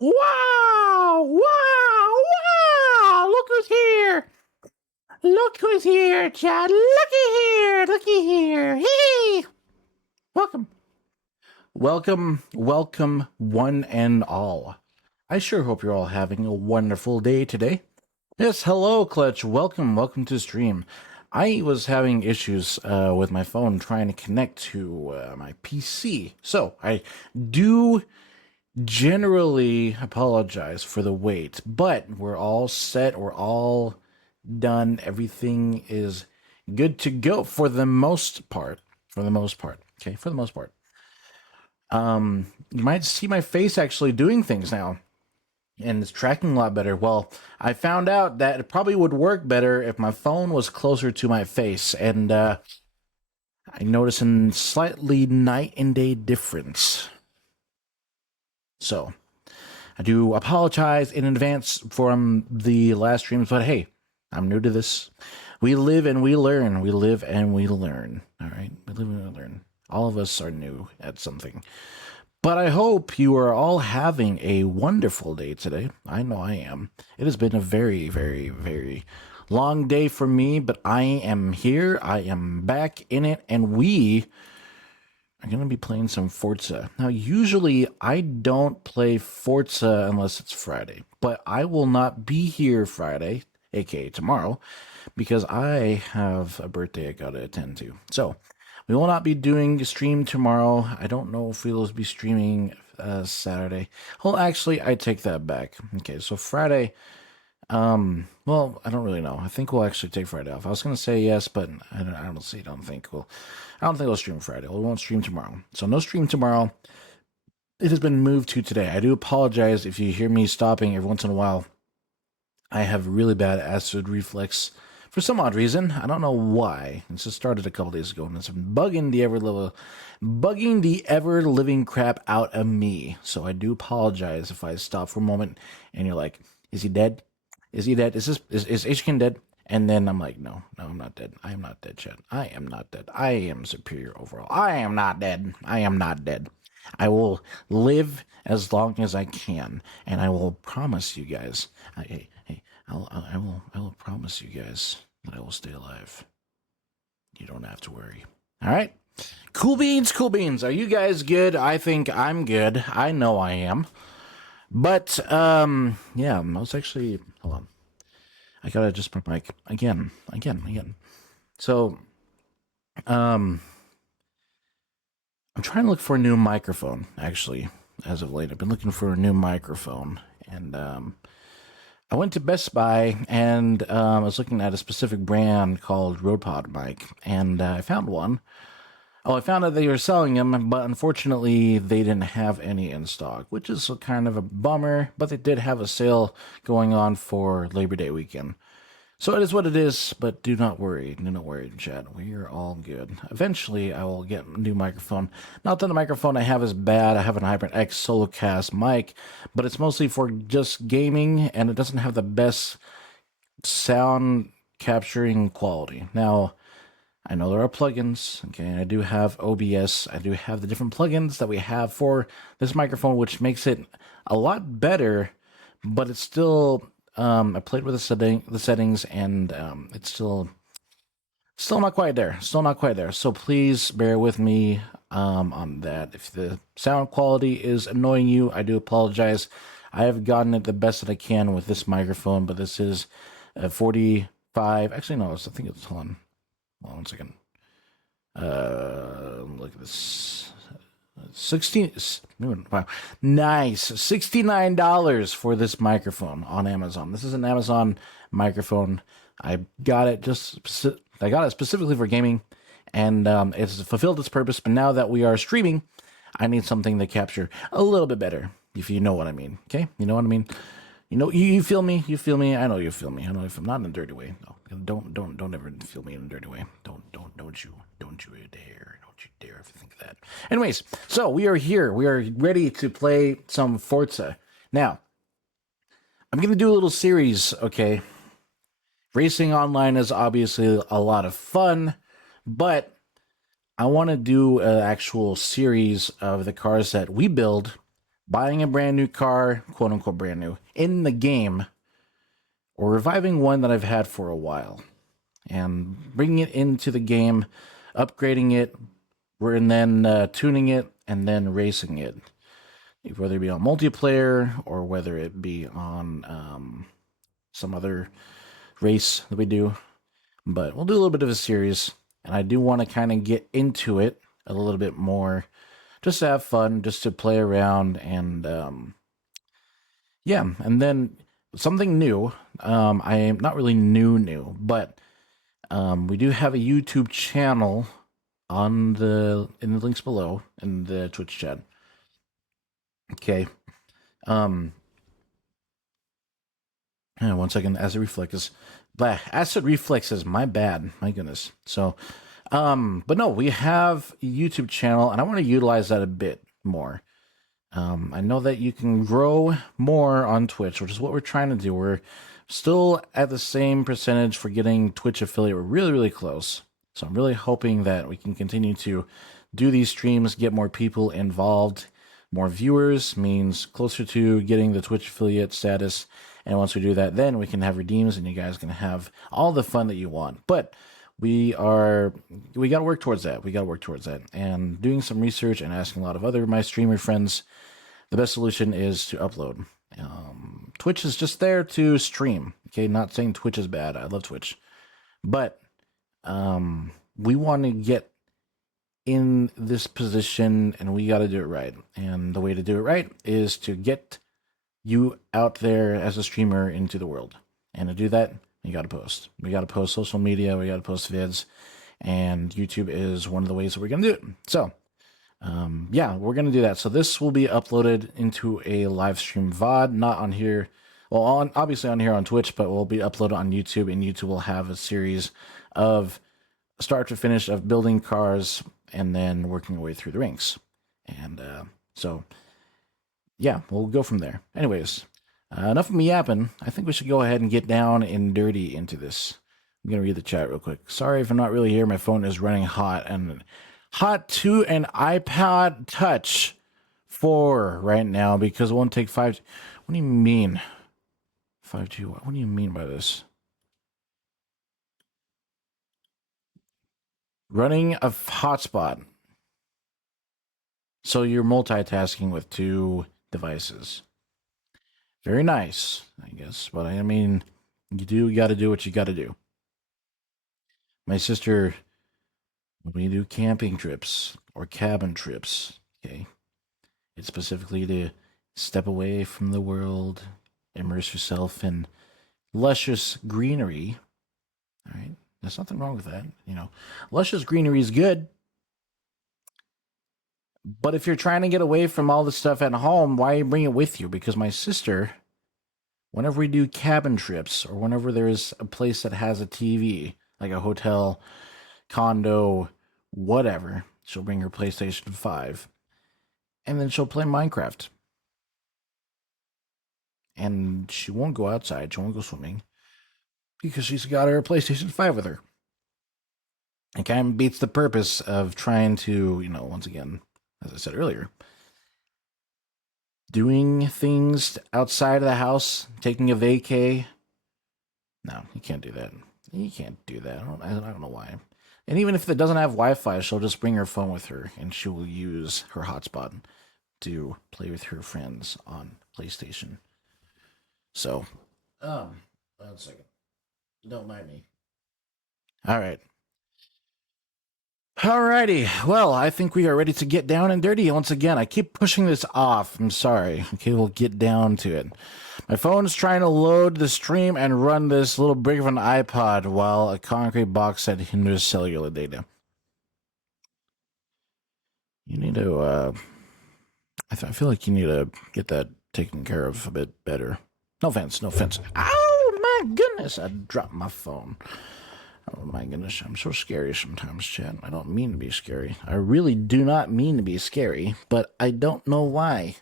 Wow! Wow! Wow! Look who's here! Look who's here, Chad! Looky here! Looky here! Hey! Welcome. Welcome, one and all. I sure hope you're all having a wonderful day today. Yes, hello, Clutch. Welcome to the stream. I was having issues with my phone trying to connect to my PC, so I do generally apologize for the wait, but we're all set, we're all done, everything is good to go for the most part. Okay, for the most part. You might see my face actually doing things now, and it's tracking a lot better. Well, I found out that it probably would work better if my phone was closer to my face, and I noticed a slightly night and day difference. So, I do apologize in advance from the last streams, but hey, I'm new to this. We live and we learn. We live and we learn. All right? We live and we learn. All of us are new at something. But I hope you are all having a wonderful day today. I know I am. It has been a very, very, very long day for me, but I am here. I am back in it, and we are going to be playing some Forza. Now, usually I don't play Forza unless it's Friday, but I will not be here Friday, aka tomorrow, because I have a birthday I got to attend to. So, we will not be doing a stream tomorrow. I don't know if we'll be streaming Saturday. Well, actually, I take that back. Okay, so Friday, well, I don't really know. I think we'll actually take Friday off. I was going to say yes, but I don't think we'll stream Friday. We won't stream tomorrow. So no stream tomorrow. It has been moved to today. I do apologize if you hear me stopping every once in a while. I have really bad acid reflux for some odd reason. I don't know why. This just started a couple days ago, and it's been bugging the ever living crap out of me. So I do apologize if I stop for a moment and you're like, "Is he dead? Is he dead? Is Ishkin dead?" And then I'm like, no, I'm not dead. I am not dead, Chad. I am not dead. I am superior overall. I am not dead. I am not dead. I will live as long as I can, and I will promise you guys. I will promise you guys that I will stay alive. You don't have to worry. All right. Cool beans. Are you guys good? I think I'm good. I know I am. But yeah, I was actually, hold on. I gotta adjust my mic again. So, I'm trying to look for a new microphone, actually, as of late. I've been looking for a new microphone, and I went to Best Buy, and I was looking at a specific brand called RodePod mic, and I found one. Oh, I found out they were selling them, but unfortunately they didn't have any in stock, which is kind of a bummer, but they did have a sale going on for Labor Day weekend. So it is what it is, but do not worry, Chad. We are all good. Eventually, I will get a new microphone. Not that the microphone I have is bad. I have an Hybrid X Solocast mic, but it's mostly for just gaming, and it doesn't have the best sound capturing quality. Now, I know there are plugins, okay, I do have OBS, I do have the different plugins that we have for this microphone, which makes it a lot better, but it's still, I played with the settings, and it's still not quite there, so please bear with me on that. If the sound quality is annoying you, I do apologize. I have gotten it the best that I can with this microphone, but this is a 45, actually no, I think it's, hold on. Well, 1 second. Look at this. 16. Wow, nice. $69 for this microphone on Amazon. This is an Amazon microphone. I got it specifically for gaming, and it's fulfilled its purpose. But now that we are streaming, I need something to capture a little bit better, if you know what I mean. Okay, you know what I mean. You know, you feel me. I know you feel me. I know if I'm not in a dirty way. No, don't ever feel me in a dirty way. Don't you dare ever think of that. Anyways, so we are here. We are ready to play some Forza. Now, I'm gonna do a little series. Okay, racing online is obviously a lot of fun, but I want to do an actual series of the cars that we build buying a brand new car, quote unquote brand new, in the game, or reviving one that I've had for a while and bringing it into the game, upgrading it, and then tuning it and then racing it, whether it be on multiplayer or whether it be on some other race that we do. But we'll do a little bit of a series, and I do want to kind of get into it a little bit more, just to have fun, just to play around, and yeah, and then something new. I am not really new, but we do have a YouTube channel in the links below in the Twitch chat. Okay. 1 second. Acid reflexes. Acid reflexes. My bad. My goodness. So, but no, we have a YouTube channel, and I want to utilize that a bit more. I know that you can grow more on Twitch, which is what we're trying to do. We're still at the same percentage for getting Twitch affiliate. We're really, really close. So I'm really hoping that we can continue to do these streams, get more people involved. More viewers means closer to getting the Twitch affiliate status. And once we do that, then we can have redeems and you guys can have all the fun that you want. But we got to work towards that. And doing some research and asking a lot of other my streamer friends, the best solution is to upload. Twitch is just there to stream. Okay, not saying Twitch is bad. I love Twitch. But we want to get in this position and we got to do it right. And the way to do it right is to get you out there as a streamer into the world. And to do that, you got to post. We got to post social media. We got to post vids. And YouTube is one of the ways that we're going to do it. So, yeah, we're going to do that. So this will be uploaded into a live stream VOD, not on here. Well, obviously on here on Twitch, but will be uploaded on YouTube. And YouTube will have a series of start to finish of building cars and then working our way through the ranks. And so, yeah, we'll go from there. Anyways, enough of me yapping. I think we should go ahead and get down and dirty into this. I'm going to read the chat real quick. Sorry if I'm not really here. My phone is running hot to an iPod Touch 4 right now because it won't take 5G. What do you mean? 5G? What do you mean by this? Running a hotspot. So you're multitasking with two devices. Very nice, I guess. But I mean, you got to do what you got to do. My sister, when we do camping trips or cabin trips, okay, it's specifically to step away from the world, immerse yourself in luscious greenery. All right, there's nothing wrong with that. You know, luscious greenery is good. But if you're trying to get away from all the stuff at home, why bring it with you? Because my sister, whenever we do cabin trips or whenever there's a place that has a TV, like a hotel, condo, whatever, she'll bring her PlayStation 5 and then she'll play Minecraft. And she won't go outside, she won't go swimming because she's got her PlayStation 5 with her. It kind of beats the purpose of trying to, you know, once again, as I said earlier, doing things outside of the house, taking a vacay. No, you can't do that. You can't do that. I don't know why. And even if it doesn't have Wi-Fi, she'll just bring her phone with her, and she will use her hotspot to play with her friends on PlayStation. So, 1 second. Don't mind me. All right. Alrighty, well, I think we are ready to get down and dirty once again. I keep pushing this off. I'm sorry. Okay, we'll get down to it. My phone's trying to load the stream and run this little brick of an iPod while a concrete box that hinders cellular data. You need to, I feel like you need to get that taken care of a bit better. No offense, no offense. Oh my goodness, I dropped my phone. Oh my goodness, I'm so scary sometimes, Chad. I don't mean to be scary. I really do not mean to be scary, but I don't know why.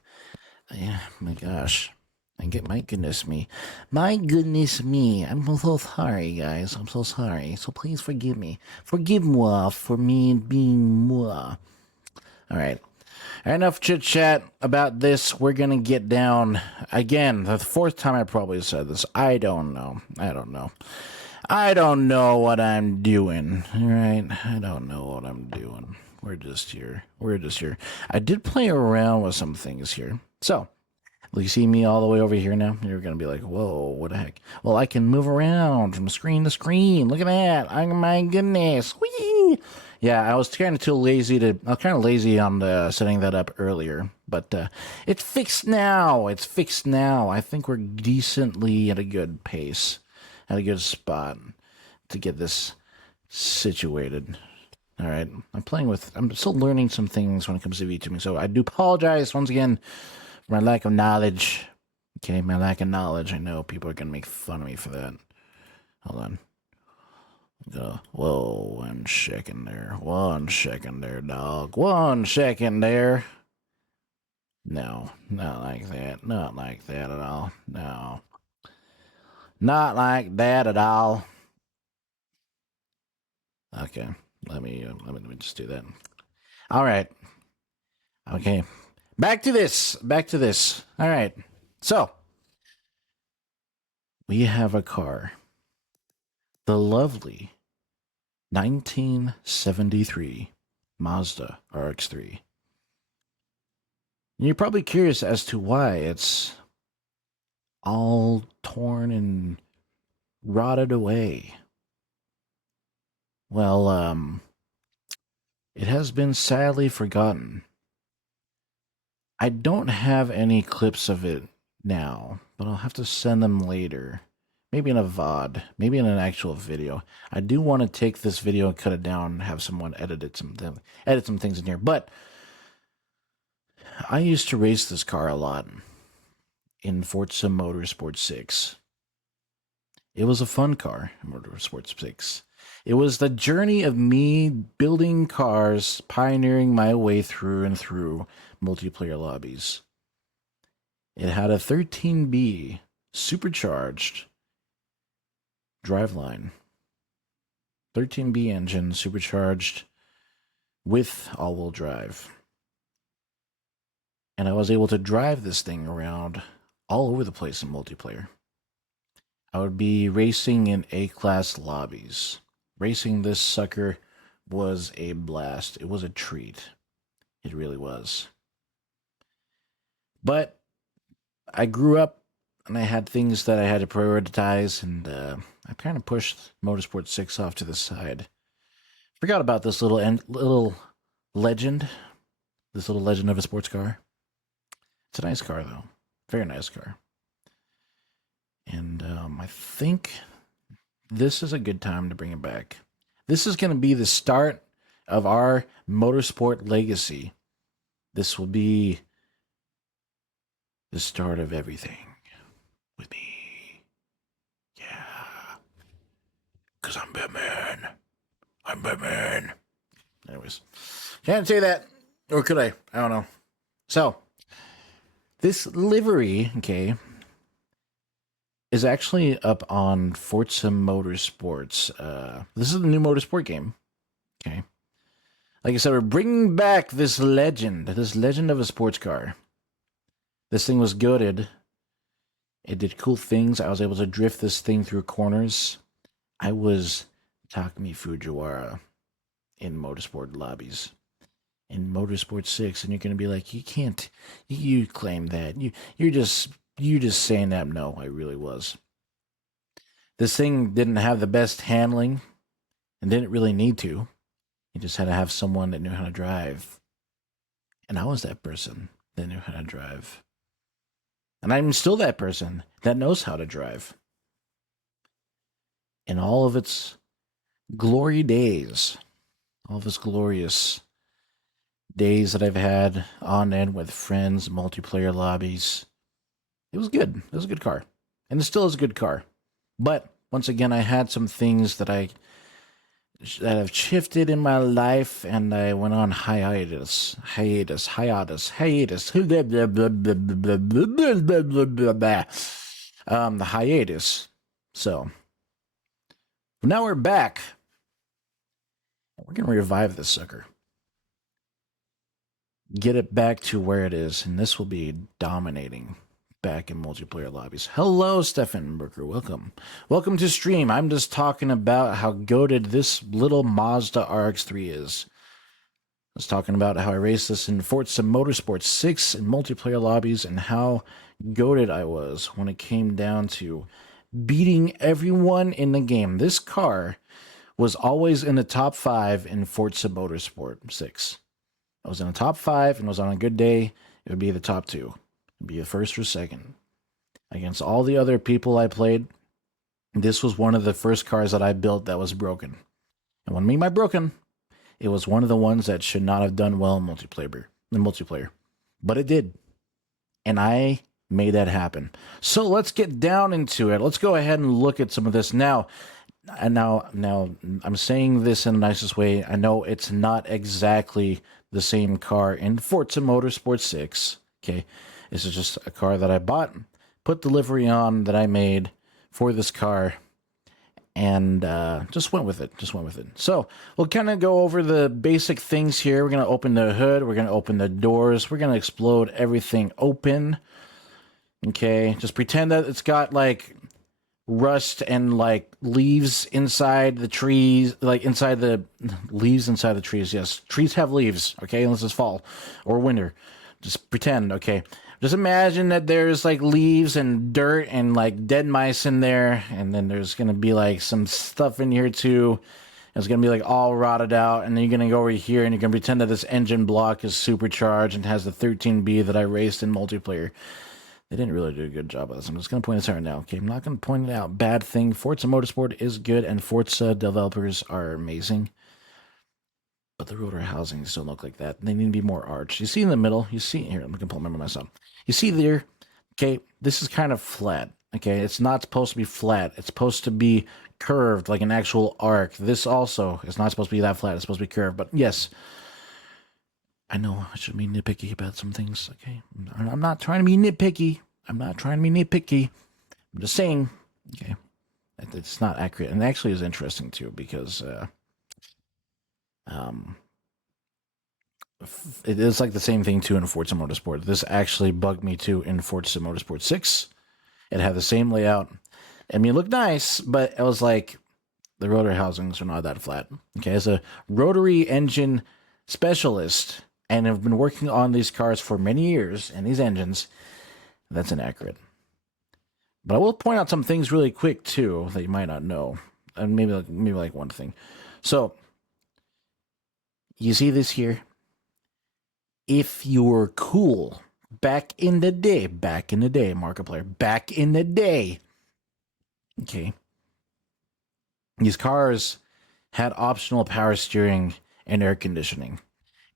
Yeah, my gosh. My goodness me. My goodness me. I'm so sorry, guys. I'm so sorry. So please forgive me. Forgive moi for me being moi. Alright. Enough chit chat about this. We're gonna get down again. The fourth time I probably said this. I don't know. I don't know what I'm doing. All right. I don't know what I'm doing. We're just here. I did play around with some things here. So, you see me all the way over here now? You're going to be like, whoa, what the heck? Well, I can move around from screen to screen. Look at that. Oh, my goodness. Whee! Yeah, I was kind of lazy on setting that up earlier. But it's fixed now. I think we're decently at a good pace, at a good spot to get this situated. All right. I'm still learning some things when it comes to VTubing. So I do apologize once again for my lack of knowledge. Okay, my lack of knowledge. I know people are going to make fun of me for that. Hold on. Whoa, 1 second there. 1 second there, dog. 1 second there. No, not like that. Not like that at all. No. Not like that at all. Okay. Let me just do that. All right. Okay. Back to this. All right. So, we have a car. The lovely 1973 Mazda RX3. You're probably curious as to why it's all torn and rotted away. Well, it has been sadly forgotten. I don't have any clips of it now, but I'll have to send them later. Maybe in a VOD, maybe in an actual video. I do want to take this video and cut it down and have someone edit some things in here. But I used to race this car a lot in Forza Motorsport 6. It was a fun car, Motorsport 6. It was the journey of me building cars, pioneering my way through and through multiplayer lobbies. It had a 13B supercharged driveline. 13B engine supercharged with all-wheel drive. And I was able to drive this thing around all over the place in multiplayer. I would be racing in A-class lobbies. Racing this sucker was a blast. It was a treat. It really was. But I grew up and I had things that I had to prioritize, and I kind of pushed Motorsport 6 off to the side. Forgot about this little legend. This little legend of a sports car. It's a nice car, though. Very nice car. And I think this is a good time to bring it back. This is going to be the start of our motorsport legacy. This will be the start of everything with me. Yeah. Because I'm Batman. Anyways. Can't say that. Or could I? I don't know. So, this livery, okay, is actually up on Forza Motorsports. This is the new motorsport game. Okay. Like I said, we're bringing back this legend of a sports car. This thing was goated. It did cool things. I was able to drift this thing through corners. I was Takumi Fujiwara in motorsport lobbies. In Motorsport 6, and you're going to be like, you claim that. You're just saying that. No, I really was. This thing didn't have the best handling and didn't really need to. You just had to have someone that knew how to drive. And I was that person that knew how to drive. And I'm still that person that knows how to drive. In all of its glory days, all of its glorious days that I've had on end with friends, multiplayer lobbies. It was good. It was a good car. And it still is a good car. But once again, I had some things that have shifted in my life, and I went on hiatus. The hiatus. So now we're back. We're gonna revive this sucker. get it back to where it is, and this will be dominating back in multiplayer lobbies. Hello, Stefan Berker. Welcome. Welcome to stream. I'm just talking about how goated this little Mazda RX3 is. I was talking about how I raced this in Forza Motorsport 6 in multiplayer lobbies and how goated I was when it came down to beating everyone in the game. This car was always in the top 5 in Forza Motorsport 6. I was in the top 5, and was on a good day, it would be the top 2. It would be the first or second. Against all the other people I played, this was one of the first cars that I built that was broken. And what I mean by broken, it was one of the ones that should not have done well in multiplayer. But it did. And I made that happen. So let's get down into it. Let's go ahead and look at some of this now. And now I'm saying this in the nicest way. I know it's not exactly the same car in Forza Motorsport 6. Okay. This is just a car that I bought, put the livery on that I made for this car, and just went with it. So we'll kind of go over the basic things here. We're going to open the hood. We're going to open the doors. We're going to explode everything open. Okay. Just pretend that it's got like rust and like leaves inside the trees, like inside the leaves inside the trees. Yes. Trees have leaves. Okay. Unless it's fall or winter. Just pretend. Okay. Just imagine that there's like leaves and dirt and like dead mice in there, and then there's gonna be like some stuff in here too. It's gonna be like all rotted out, and then you're gonna go over here and you're gonna pretend that this engine block is supercharged and has the 13B that I raced in multiplayer. They didn't really do a good job of this. I'm just gonna point this out right now. Okay, I'm not gonna point it out. Bad thing. Forza Motorsport is good, and Forza developers are amazing. But the rotor housings don't look like that. They need to be more arched. You see in the middle, you see here, I'm going to pull my myself. You see there, okay, this is kind of flat. Okay, it's not supposed to be flat. It's supposed to be curved like an actual arc. This also is not supposed to be that flat. It's supposed to be curved. But yes, I know I should be nitpicky about some things. Okay, I'm not trying to be nitpicky. I'm just saying, okay, it's not accurate. And it actually is interesting too, because it is like the same thing too in Forza Motorsport. This actually bugged me too in Forza Motorsport 6. It had the same layout. I mean, it looked nice, but it was like the rotor housings are not that flat. Okay, as a rotary engine specialist, and have been working on these cars for many years and these engines, that's inaccurate. But I will point out some things really quick too that you might not know, and maybe like one thing. So you see this here? If you were cool back in the day, Markiplier, back in the day, okay, these cars had optional power steering and air conditioning.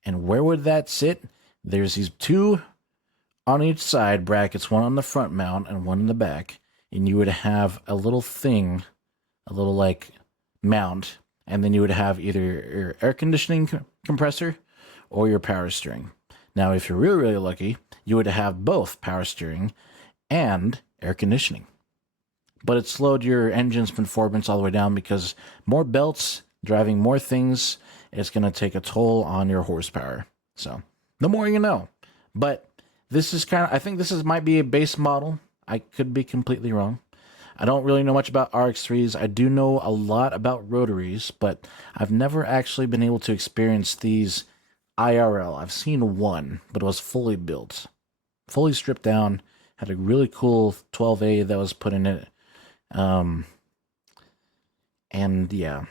And where would that sit? There's these two on each side brackets, one on the front mount and one in the back. And you would have a little thing, a little like mount, and then you would have either your air conditioning compressor or your power steering. Now, if you're really, really lucky, you would have both power steering and air conditioning. But it slowed your engine's performance all the way down because more belts, driving more things, it's going to take a toll on your horsepower. So, the more you know. But this is I think this might be a base model. I could be completely wrong. I don't really know much about RX3s. I do know a lot about rotaries, but I've never actually been able to experience these IRL. I've seen one, but it was fully built, fully stripped down, had a really cool 12A that was put in it. And yeah,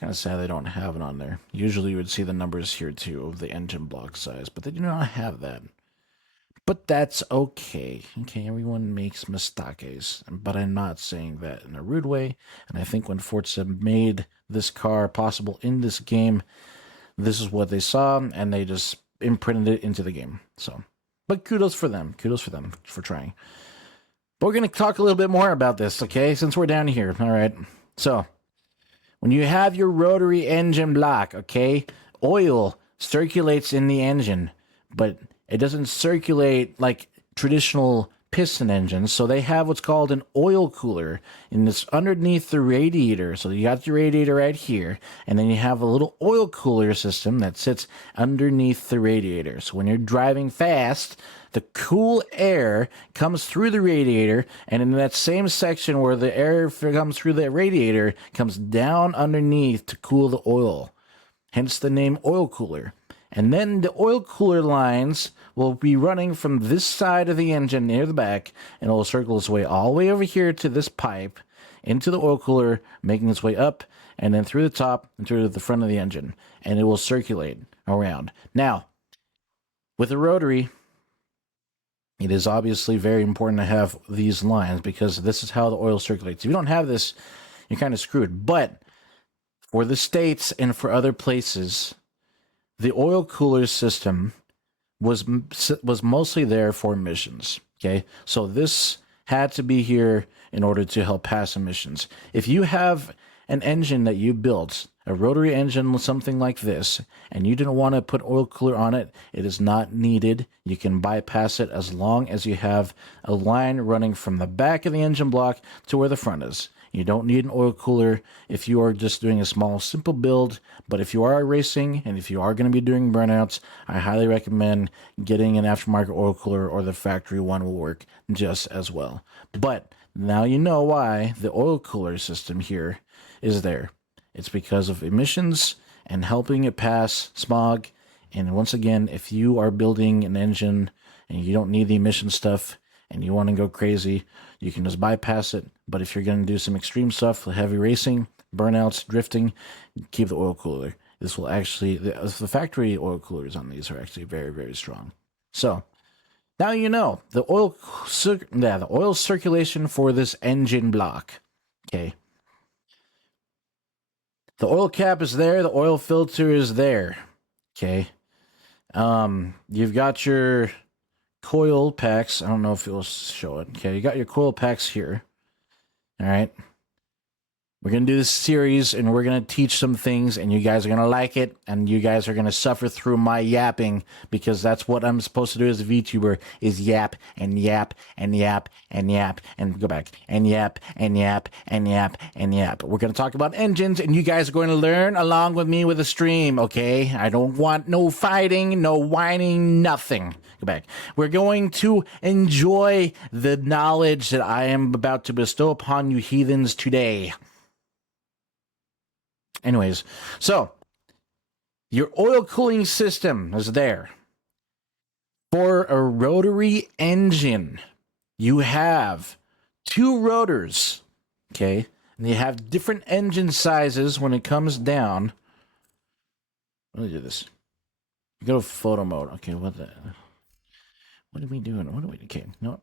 kind of sad they don't have it on there. Usually you would see the numbers here too of the engine block size, but they do not have that. But that's okay. Okay, everyone makes mistakes, but I'm not saying that in a rude way. And I think when Forza made this car possible in this game, this is what they saw, and they just imprinted it into the game. So, but kudos for them. Kudos for them for trying. But we're going to talk a little bit more about this, okay, since we're down here. All right. So, when you have your rotary engine block, okay, oil circulates in the engine, but it doesn't circulate like traditional piston engines, so they have what's called an oil cooler, and it's underneath the radiator. So you got your radiator right here, and then you have a little oil cooler system that sits underneath the radiator. So when you're driving fast, the cool air comes through the radiator, and in that same section where the air comes through the radiator, comes down underneath to cool the oil. Hence the name oil cooler. And then the oil cooler lines will be running from this side of the engine near the back, and it will circle its way all the way over here to this pipe, into the oil cooler, making its way up, and then through the top and through the front of the engine. And it will circulate around. Now, with a rotary, it is obviously very important to have these lines, because this is how the oil circulates. If you don't have this, you're kind of screwed. But for the States and for other places, the oil cooler system was mostly there for emissions. Okay, so this had to be here in order to help pass emissions. If you have an engine that you built, a rotary engine, something like this, and you didn't want to put oil cooler on it, it is not needed. You can bypass it as long as you have a line running from the back of the engine block to where the front is. You don't need an oil cooler if you are just doing a small, simple build. But if you are racing and if you are going to be doing burnouts, I highly recommend getting an aftermarket oil cooler, or the factory one will work just as well. But now you know why the oil cooler system here is there. It's because of emissions and helping it pass smog. And once again, if you are building an engine and you don't need the emission stuff and you want to go crazy, you can just bypass it. But if you're going to do some extreme stuff, heavy racing, burnouts, drifting, keep the oil cooler. This will actually, the factory oil coolers on these are actually very, very strong. So now you know the oil circulation for this engine block. Okay. The oil cap is there. The oil filter is there. Okay. You've got your coil packs. I don't know if it will show it. Okay, you got your coil packs here. All right. We're going to do this series, and we're going to teach some things, and you guys are going to like it, and you guys are going to suffer through my yapping, because that's what I'm supposed to do as a VTuber, is yap, and yap, and yap, and yap, and go back, and yap, and yap, and yap, and yap. We're going to talk about engines, and you guys are going to learn along with me with the stream, okay? I don't want no fighting, no whining, nothing. Go back. We're going to enjoy the knowledge that I am about to bestow upon you heathens today. Anyways, so your oil cooling system is there. For a rotary engine, you have two rotors, okay? And you have different engine sizes when it comes down. Let me do this. Go to photo mode. Okay, what are we doing? Okay, no.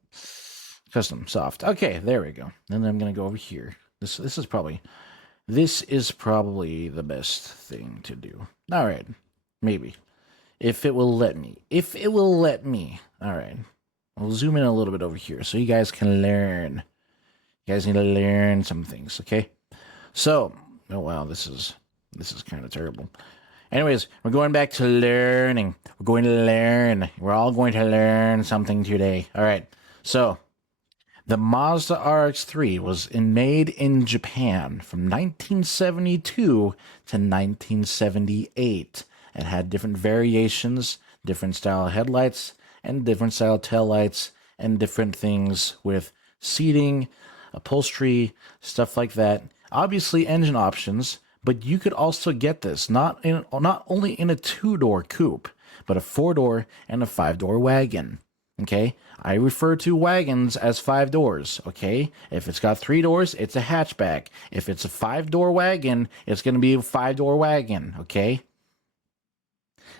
Custom, soft. Okay, there we go. Then I'm going to go over here. This is probably the best thing to do. All right. Maybe. If it will let me. All right. I'll zoom in a little bit over here so you guys can learn. You guys need to learn some things, okay? So, oh wow, this is kind of terrible. Anyways, we're going back to learning. We're going to learn. We're all going to learn something today. All right. So, the Mazda RX3 was made in Japan from 1972 to 1978. It had different variations, different style headlights, and different style taillights, and different things with seating, upholstery, stuff like that. Obviously, engine options, but you could also get this not only in a 2-door coupe, but a 4-door and a 5-door wagon. Okay, I refer to wagons as 5 doors. Okay, if it's got 3 doors, it's a hatchback. If it's a 5-door wagon, it's going to be a 5-door wagon. Okay,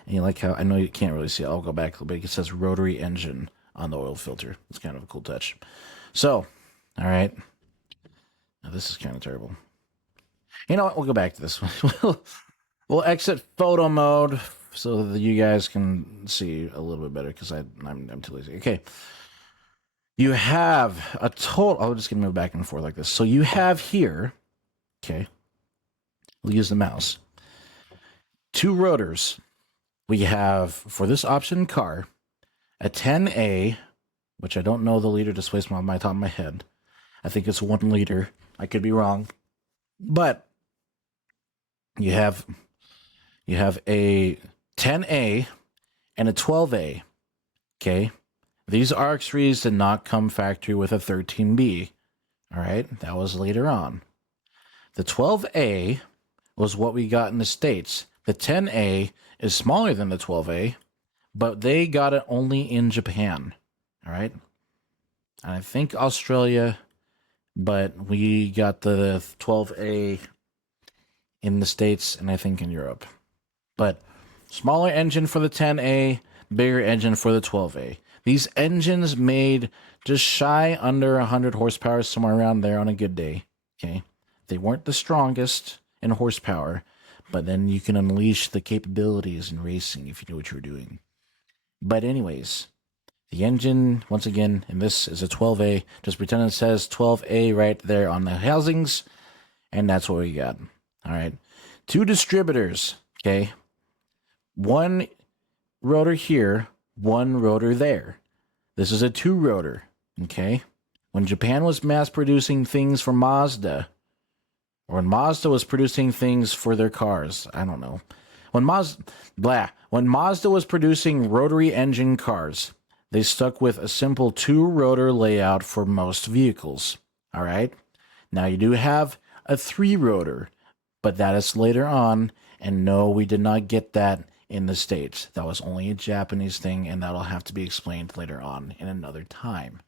and you like how I know you can't really see it. I'll go back a little bit. It says rotary engine on the oil filter. It's kind of a cool touch. So, all right, now this is kind of terrible. You know what? We'll go back to this one. We'll exit photo mode so that you guys can see a little bit better, because I'm too lazy. Okay. You have a total... I'm just going to move back and forth like this. So you have here... Okay. We'll use the mouse. 2 rotors. We have, for this option car, a 10A which I don't know the liter displacement on my top of my head. I think it's 1 liter. I could be wrong. But you have a 10A and a 12A. Okay? These RX3s did not come factory with a 13B. All right? That was later on. The 12A was what we got in the States. The 10A is smaller than the 12A, but they got it only in Japan. All right? And I think Australia, but we got the 12A in the States and I think in Europe. But smaller engine for the 10A, bigger engine for the 12A. These engines made just shy under 100 horsepower, somewhere around there on a good day. Okay? They weren't the strongest in horsepower, but then you can unleash the capabilities in racing if you know what you're doing. But anyways, the engine, once again, and this is a 12A. Just pretend it says 12A right there on the housings, and that's what we got. All right. 2 distributors, okay? 1 rotor here, 1 rotor there. This is a 2 rotor, okay? When Japan was mass producing things for Mazda, or when Mazda was producing things for their cars, I don't know. When Mazda was producing rotary engine cars, they stuck with a simple 2 rotor layout for most vehicles. All right? Now you do have a 3 rotor, but that is later on, and no, we did not get that in the States. That was only a Japanese thing, and that'll have to be explained later on in another time.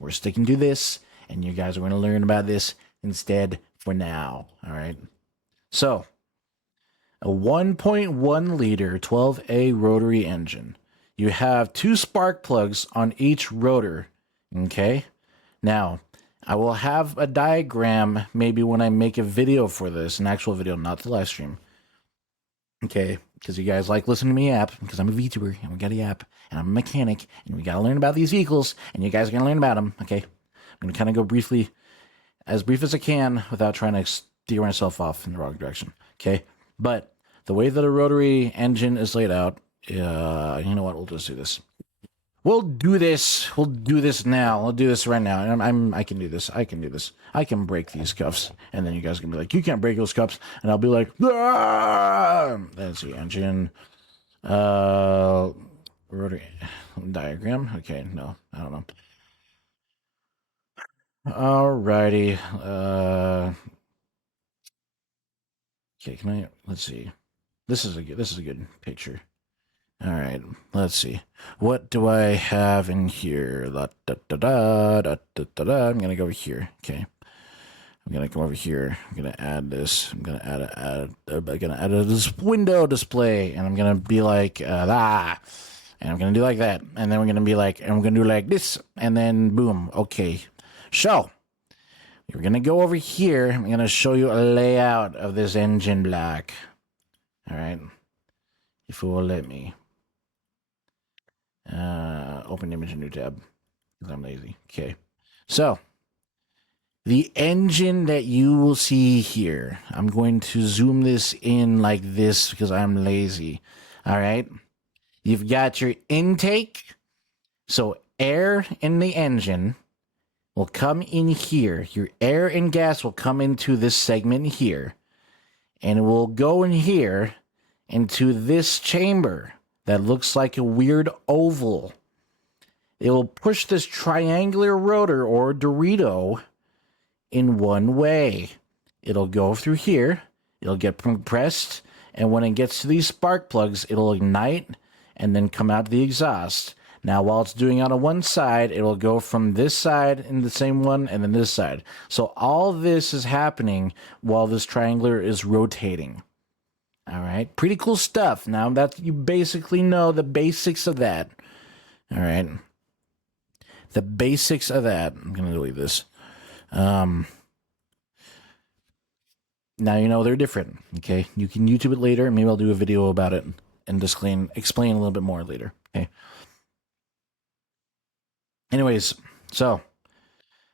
We're sticking to this, and you guys are going to learn about this instead for now. All right? So, a 1.1 liter 12A rotary engine. You have 2 spark plugs on each rotor. Okay? Now, I will have a diagram maybe when I make a video for this, an actual video, not the live stream. Okay? Because you guys like listening to me app, because I'm a VTuber, and we got a app, and I'm a mechanic, and we got to learn about these vehicles, and you guys are going to learn about them. Okay? I'm going to kind of go briefly, as brief as I can, without trying to steer myself off in the wrong direction. Okay? But the way that a rotary engine is laid out, you know what? We'll just do this. We'll do this. We'll do this now. We'll do this right now. And I can do this. I can do this. I can break these cuffs. And then you guys can be like, you can't break those cuffs. And I'll be like, ah! That's the engine. Rotary diagram. Okay, no, I don't know. Alrighty. Okay, can I? Let's see. This is a good picture. All right, let's see. What do I have in here? I'm gonna go over here. Okay, I'm gonna come over here. I'm gonna add this. I'm gonna add this window display, and I'm gonna be like and I'm gonna do like that, and then we're gonna be like, and we're gonna do like this, and then boom. Okay, so we're gonna go over here. I'm gonna show you a layout of this engine block. All right, if it will let me. Open image in new tab because I'm lazy. Okay, so the engine that you will see here, I'm going to zoom this in like this because I'm lazy. All right, you've got your intake, so air in the engine will come in here. Your air and gas will come into this segment here, and it will go in here into this chamber that looks like a weird oval. It will push this triangular rotor or Dorito in one way. It'll go through here, it'll get compressed, and when it gets to these spark plugs, it'll ignite and then come out the exhaust. Now, while it's doing it on one side, it'll go from this side in the same one and then this side. So all this is happening while this triangular is rotating. All right, pretty cool stuff. Now that you basically know the basics of that. All right, the basics of that. I'm gonna delete this. Now you know they're different. Okay, you can YouTube it later. Maybe I'll do a video about it and explain a little bit more later. Okay. Anyways, so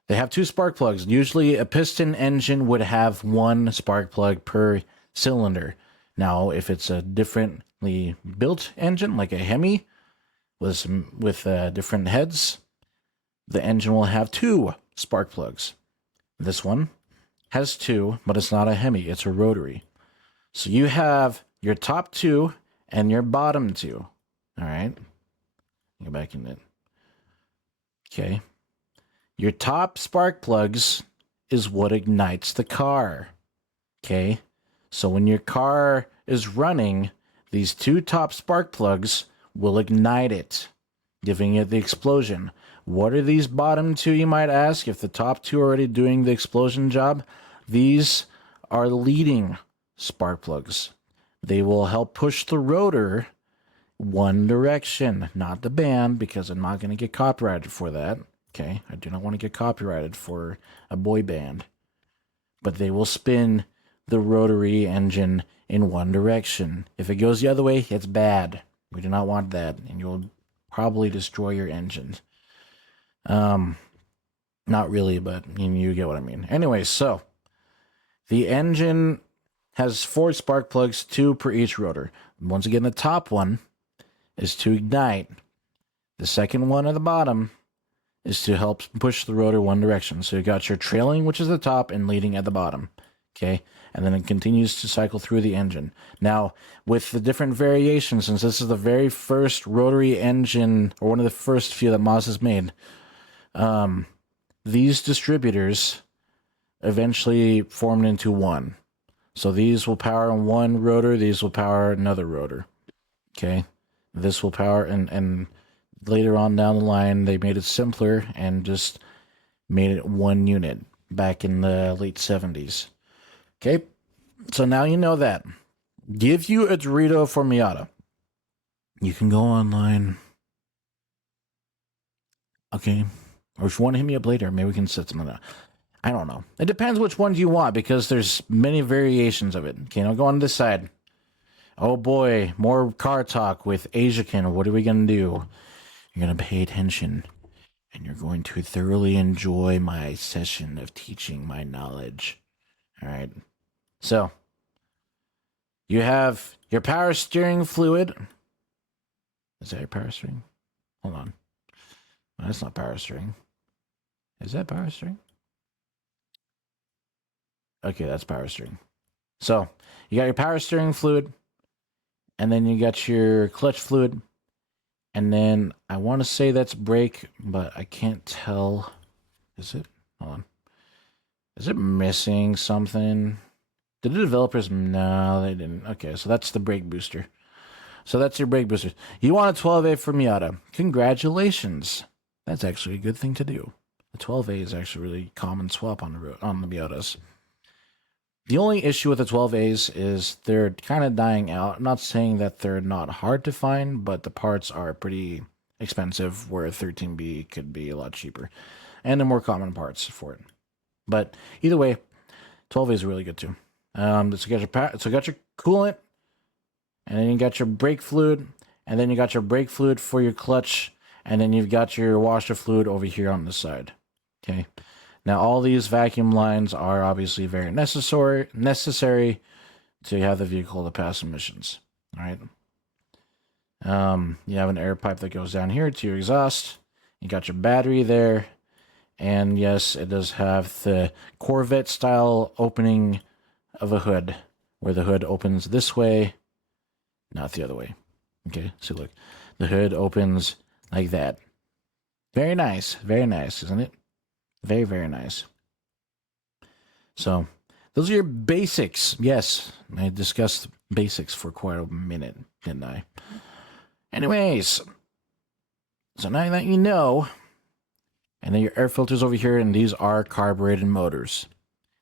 they have 2 spark plugs. Usually, a piston engine would have 1 spark plug per cylinder. Now, if it's a differently built engine, like a Hemi with different heads, the engine will have 2 spark plugs. This one has 2, but it's not a Hemi, it's a rotary. So you have your top 2 and your bottom 2. All right. Go back in it. Okay. Your top spark plugs is what ignites the car. Okay. So when your car is running, these 2 top spark plugs will ignite it, giving it the explosion. What are these bottom 2, you might ask? If the top 2 are already doing the explosion job, these are leading spark plugs. They will help push the rotor one direction, not the band, because I'm not going to get copyrighted for that. Okay, I do not want to get copyrighted for a boy band. But they will spin the rotary engine in one direction. If it goes the other way, it's bad. We do not want that, and you'll probably destroy your engine. Not really, but you get what I mean. Anyway, so the engine has 4 spark plugs, 2 per each rotor. Once again, the top one is to ignite. The second one at the bottom is to help push the rotor one direction. So you got your trailing, which is the top, and leading at the bottom. Okay, and then it continues to cycle through the engine. Now, with the different variations, since this is the very first rotary engine, or one of the first few that Mazda's made, these distributors eventually formed into one. So these will power one rotor, these will power another rotor. Okay, this will power, and later on down the line, they made it simpler and just made it one unit back in the late 70s. Okay, so now you know that. Give you a Dorito for Miata. You can go online. Okay, or if you want to hit me up later, maybe we can set something up. I don't know. It depends which ones you want, because there's many variations of it. Okay, now go on this side. Oh boy, more car talk with Asiakin. What are we going to do? You're going to pay attention, and you're going to thoroughly enjoy my session of teaching my knowledge. All right. So, you have your power steering fluid. Is that your power steering? Hold on. No, that's not power steering. Is that power steering? Okay, that's power steering. So, you got your power steering fluid, and then you got your clutch fluid, and then I want to say that's brake, but I can't tell. Is it? Hold on. Is it missing something? Did the developers? No, they didn't. Okay, so that's the brake booster. So that's your brake booster. You want a 12A for Miata. Congratulations. That's actually a good thing to do. The 12A is actually a really common swap on the Miatas. The only issue with the 12As is they're kind of dying out. I'm not saying that they're not hard to find, but the parts are pretty expensive, where 13B could be a lot cheaper. And the more common parts for it. But either way, 12A is really good too. So you got your coolant, and then you got your brake fluid, and then you got your brake fluid for your clutch, and then you've got your washer fluid over here on the side. Okay. Now, all these vacuum lines are obviously very necessary to have the vehicle to pass emissions. All right. You have an air pipe that goes down here to your exhaust. You got your battery there. And yes, it does have the Corvette style opening of a hood, where the hood opens this way, not the other way. Okay, so look, the hood opens like that. Very nice, isn't it? Very, very nice. So, those are your basics. Yes, I discussed basics for quite a minute, didn't I? Anyways, so now that you know, and then your air filters over here, and these are carbureted motors.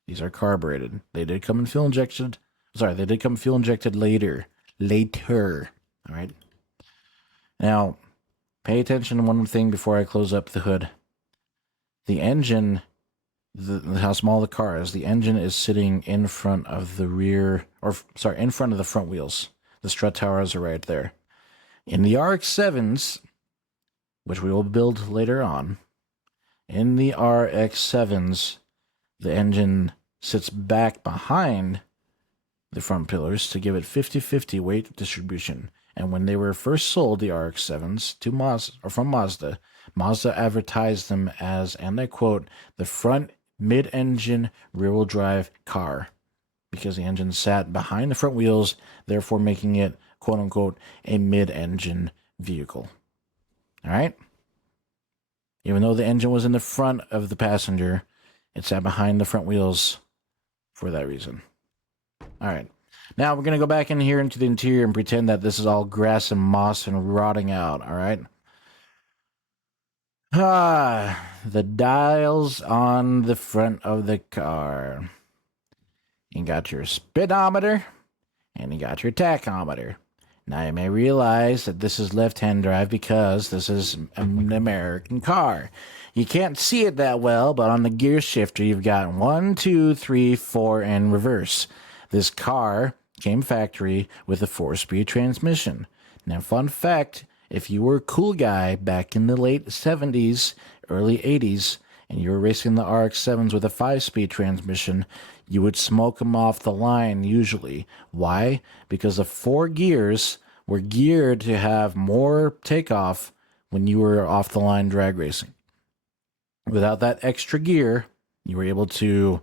These are carbureted. They did come in fuel injected. Sorry, they did come fuel injected later. All right. Now, pay attention to one thing before I close up the hood. The engine, how small the car is, the engine is sitting in front of the in front of the front wheels. The strut towers are right there. In the RX-7s, which we will build later on, in the RX-7s, the engine sits back behind the front pillars to give it 50-50 weight distribution. And when they were first sold, the RX-7s to Mazda, or from Mazda, Mazda advertised them as, and I quote, the front mid-engine rear-wheel drive car, because the engine sat behind the front wheels, therefore making it, quote unquote, a mid-engine vehicle. All right? Even though the engine was in the front of the passenger, it sat behind the front wheels for that reason. All right. Now we're going to go back in here into the interior and pretend that this is all grass and moss and rotting out. All right. The dials on the front of the car. You got your speedometer and you got your tachometer. Now you may realize that this is left-hand drive because this is an American car. You can't see it that well, but on the gear shifter you've got 1, 2, 3, 4, and reverse. This car came factory with a 4-speed transmission. Now, fun fact, if you were a cool guy back in the late 70s, early 80s, and you were racing the RX-7s with a 5-speed transmission, you would smoke them off the line usually. Why? Because the 4 gears were geared to have more takeoff when you were off the line drag racing. Without that extra gear, you were able to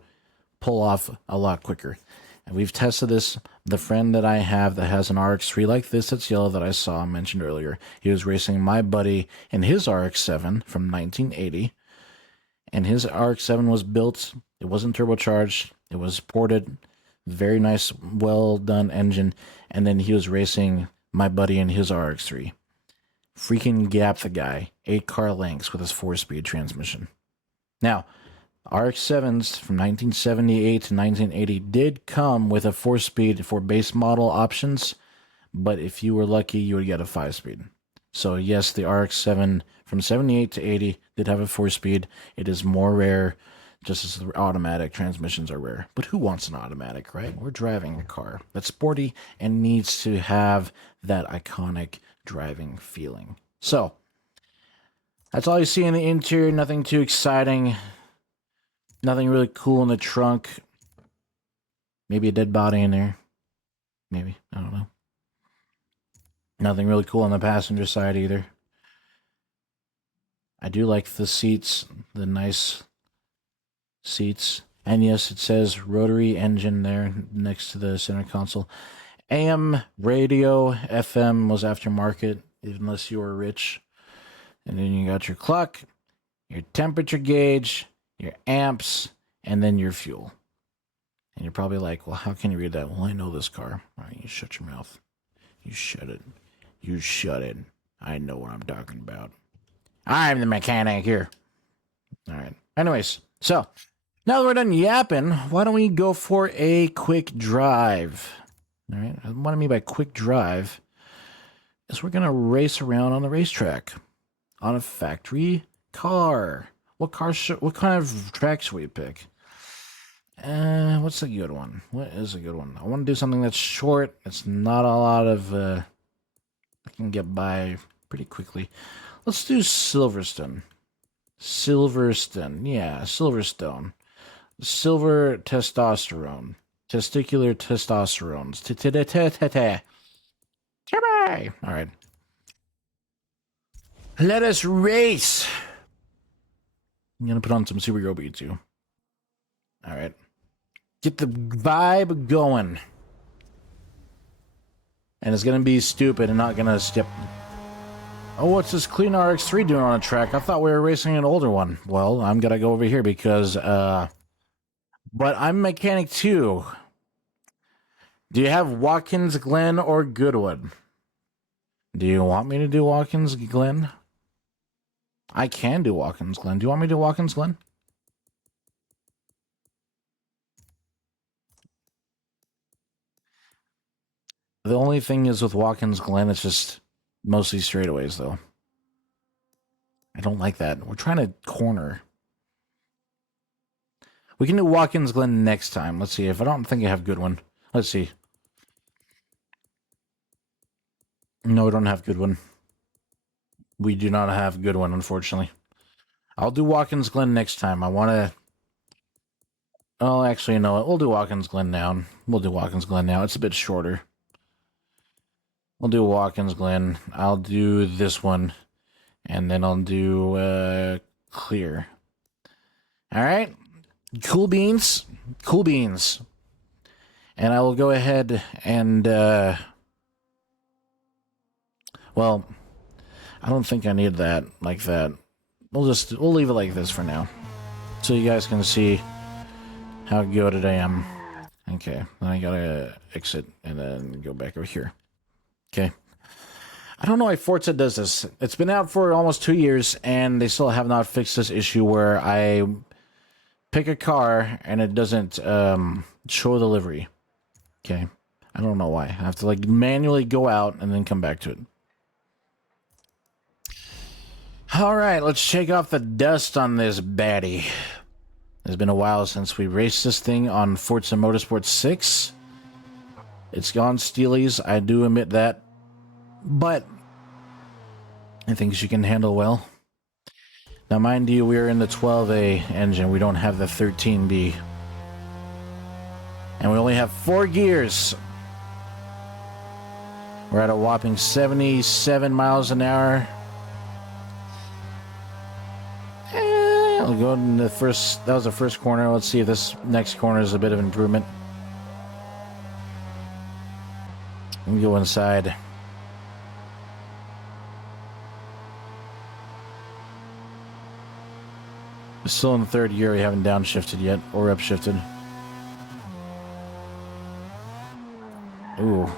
pull off a lot quicker. And we've tested this. The friend that I have that has an RX3 like this that's yellow that I saw mentioned earlier, he was racing my buddy in his RX-7 from 1980. And his RX-7 was built, it wasn't turbocharged, it was ported, very nice, well done engine. And then he was racing my buddy in his RX-3. Freaking gapped the guy 8 car lengths with his 4-speed transmission. Now, RX-7s from 1978 to 1980 did come with a 4-speed for base model options, but if you were lucky, you would get a 5-speed. So yes, the RX-7 from 78 to 80 did have a 4-speed. It is more rare, just as the automatic transmissions are rare. But who wants an automatic, right? We're driving a car that's sporty and needs to have that iconic driving feeling. So, that's all you see in the interior. Nothing too exciting. Nothing really cool in the trunk. Maybe a dead body in there. Maybe. I don't know. Nothing really cool on the passenger side either. I do like the seats. The nice seats. And yes, it says rotary engine there next to the center console. AM radio, FM was aftermarket, unless you were rich. And then you got your clock, your temperature gauge, your amps, and then your fuel. And you're probably like, well, how can you read that? Well, I know this car. All right, you shut your mouth. You shut it. You shut it. I know what I'm talking about. I'm the mechanic here. All right. Anyways, so now that we're done yapping, why don't we go for a quick drive? All right. What I mean by quick drive is we're going to race around on the racetrack on a factory car. What kind of track should we pick? What's a good one? What is a good one? I want to do something that's short. It's not a lot of, I can get by pretty quickly. Let's do Silverstone. Yeah, Silverstone. Silver testosterone. Testicular testosterones. All right. Let us race. I'm going to put on some Supergirl beat too. All right. Get the vibe going. And it's going to be stupid and not going to skip. Oh, what's this clean RX3 doing on a track? I thought we were racing an older one. Well, I'm going to go over here because, but I'm mechanic too. Do you have Watkins Glen or Goodwood? Do you want me to do Watkins Glen? I can do Watkins Glen. Do you want me to do Watkins Glen? The only thing is with Watkins Glen, it's just mostly straightaways, though. I don't like that. We're trying to corner. We can do Watkins Glen next time. Let's see. If I don't think I have Goodwin. Let's see. No, we don't have Goodwin. We do not have Goodwin, unfortunately. I'll do Watkins Glen next time. I want to... Oh, actually, you know what? We'll do Watkins Glen now. We'll do Watkins Glen now. It's a bit shorter. We'll do Watkins Glen. I'll do this one. And then I'll do clear. All right. Cool beans. Cool beans. And I will go ahead and, well, I don't think I need that like that. We'll leave it like this for now. So you guys can see how good I am. Okay, then I gotta exit and then go back over here. Okay. I don't know why Forza does this. It's been out for almost 2 years, and they still have not fixed this issue where I pick a car and it doesn't show the livery. Okay. I don't know why. I have to like manually go out and then come back to it. All right, let's shake off the dust on this baddie. It's been a while since we raced this thing on Forza Motorsport 6. It's gone steelies, I do admit that. But I think she can handle well. Now, mind you, we're in the 12A engine. We don't have the 13B. And we only have 4 gears. We're at a whopping 77 miles an hour. I'll go in the first, that was the first corner. Let's see if this next corner is a bit of improvement. Let me go inside. We're still in the 3rd gear. We haven't downshifted yet or upshifted. Ooh.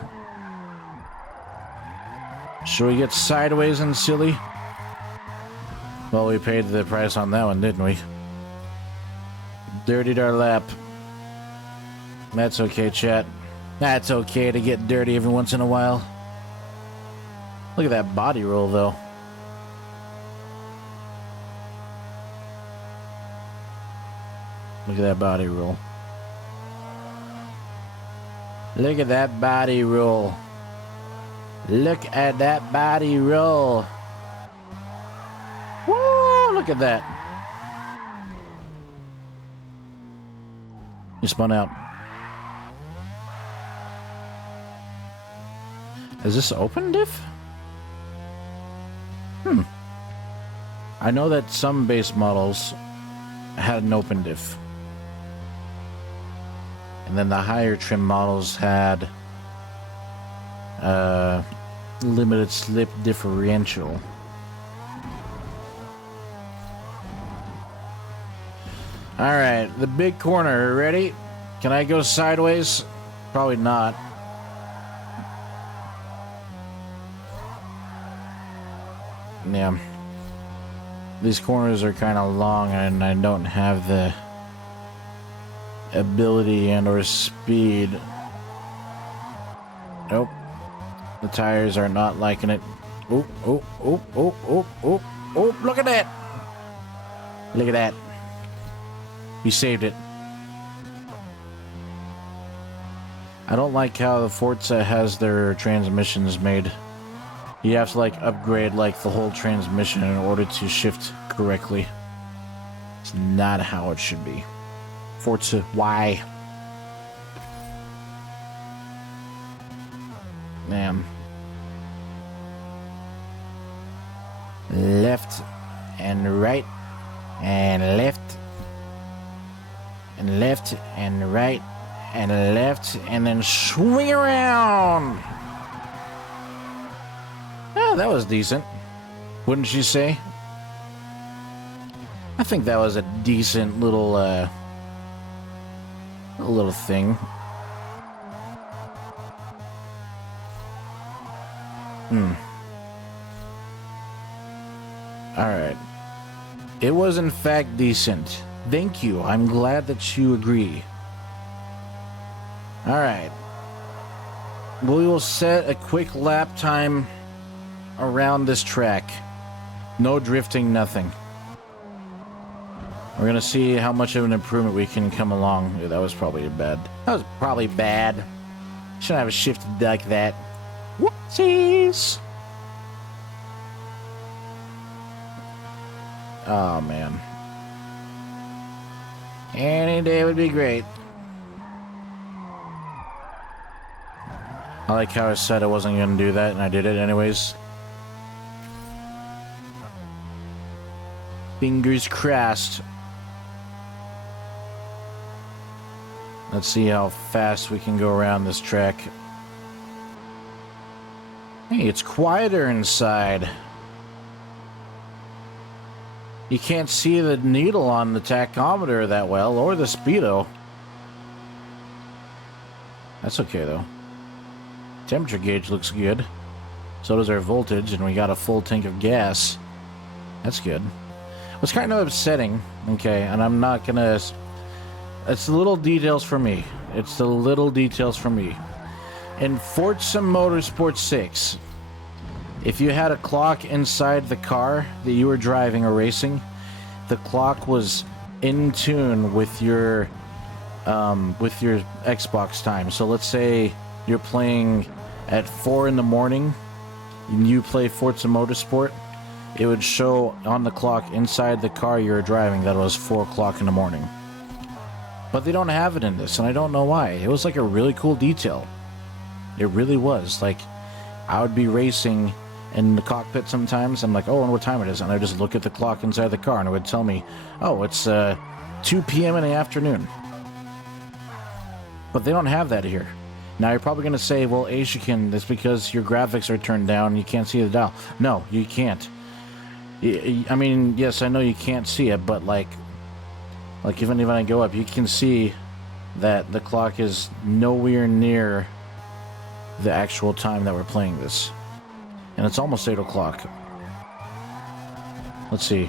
Should we get sideways and silly? Well, we paid the price on that one, didn't we? Dirtied our lap. That's okay, chat. That's okay to get dirty every once in a while. Look at that body roll, though. Look at that body roll. Look at that body roll. Look at that body roll. Woo! Look at that. You spun out. Is this open diff? I know that some base models had an open diff. And then the higher trim models had limited slip differential. Alright, the big corner, ready? Can I go sideways? Probably not. Yeah. These corners are kind of long and I don't have the ability and or speed. Nope. The tires are not liking it. Oh, oh, oh, oh, oh, oh, oh, look at that. Look at that. We saved it. I don't like how the Forza has their transmissions made. You have to like upgrade like the whole transmission in order to shift correctly. It's not how it should be. Forza, why? Man. Left and right and left and left and right and left and then swing around. Oh, that was decent. Wouldn't you say? I think that was a decent little thing. Alright. It was in fact decent. Thank you. I'm glad that you agree. Alright. We will set a quick lap time around this track. No drifting, nothing. We're gonna see how much of an improvement we can come along. Yeah, that was probably bad. That was probably bad. Shouldn't have shifted like that. Whoopsies! Oh, man. Any day would be great. I like how I said I wasn't going to do that, and I did it anyways. Fingers crossed. Let's see how fast we can go around this track. Hey, it's quieter inside. You can't see the needle on the tachometer that well, or the speedo. That's okay, though. Temperature gauge looks good. So does our voltage, and we got a full tank of gas. That's good. What's kind of upsetting, okay, and I'm not gonna... It's the little details for me. It's the little details for me. In Forza Motorsport 6, if you had a clock inside the car that you were driving or racing, the clock was in tune with your Xbox time. So let's say you're playing at 4 in the morning and you play Forza Motorsport, it would show on the clock inside the car you were driving that it was 4 o'clock in the morning. But they don't have it in this, and I don't know why. It was like a really cool detail. It really was. Like, I would be racing in the cockpit sometimes. I'm like, oh, I wonder what time it is. And I just look at the clock inside the car, and it would tell me, oh, it's 2 p.m. in the afternoon. But they don't have that here. Now, you're probably going to say, well, Asian, that's because your graphics are turned down and you can't see the dial. No, you can't. I mean, yes, I know you can't see it, but like even if I go up, you can see that the clock is nowhere near the actual time that we're playing this. And it's almost 8 o'clock. Let's see.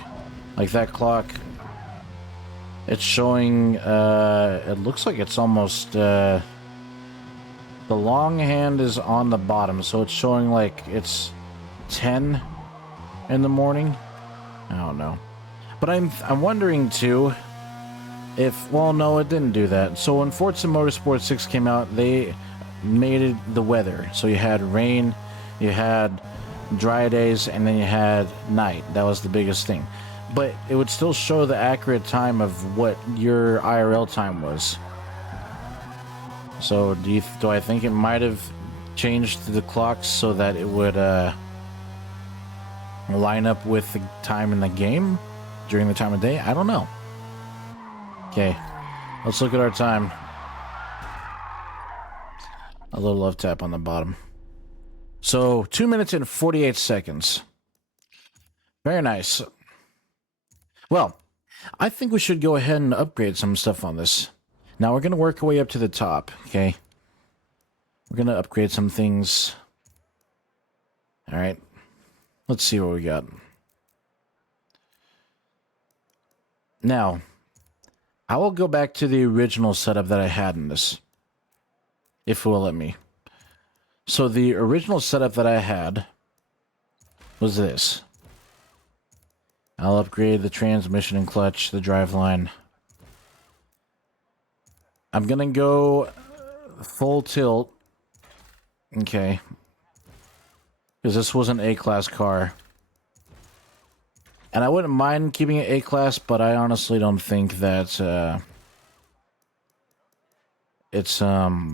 Like that clock, it's showing, it looks like it's almost, the long hand is on the bottom, so it's showing like it's 10 in the morning. I don't know. But I'm wondering too, if, well, no, it didn't do that. So when Forza Motorsport 6 came out, they made it the weather. So you had rain, you had dry days, and then you had night. That was the biggest thing. But it would still show the accurate time of what your IRL time was. So do I think it might have changed the clocks so that it would line up with the time in the game during the time of day? I don't know. Okay, let's look at our time. A little love tap on the bottom. So 2 minutes and 48 seconds. Very nice. Well, I think we should go ahead and upgrade some stuff on this. Now we're going to work our way up to the top, okay? We're going to upgrade some things. All right. Let's see what we got. Now, I will go back to the original setup that I had in this, if it will let me. So the original setup that I had was this. I'll upgrade the transmission and clutch, the driveline. I'm gonna go full tilt, okay, because this was an A-class car. And I wouldn't mind keeping it A-class, but I honestly don't think that it's I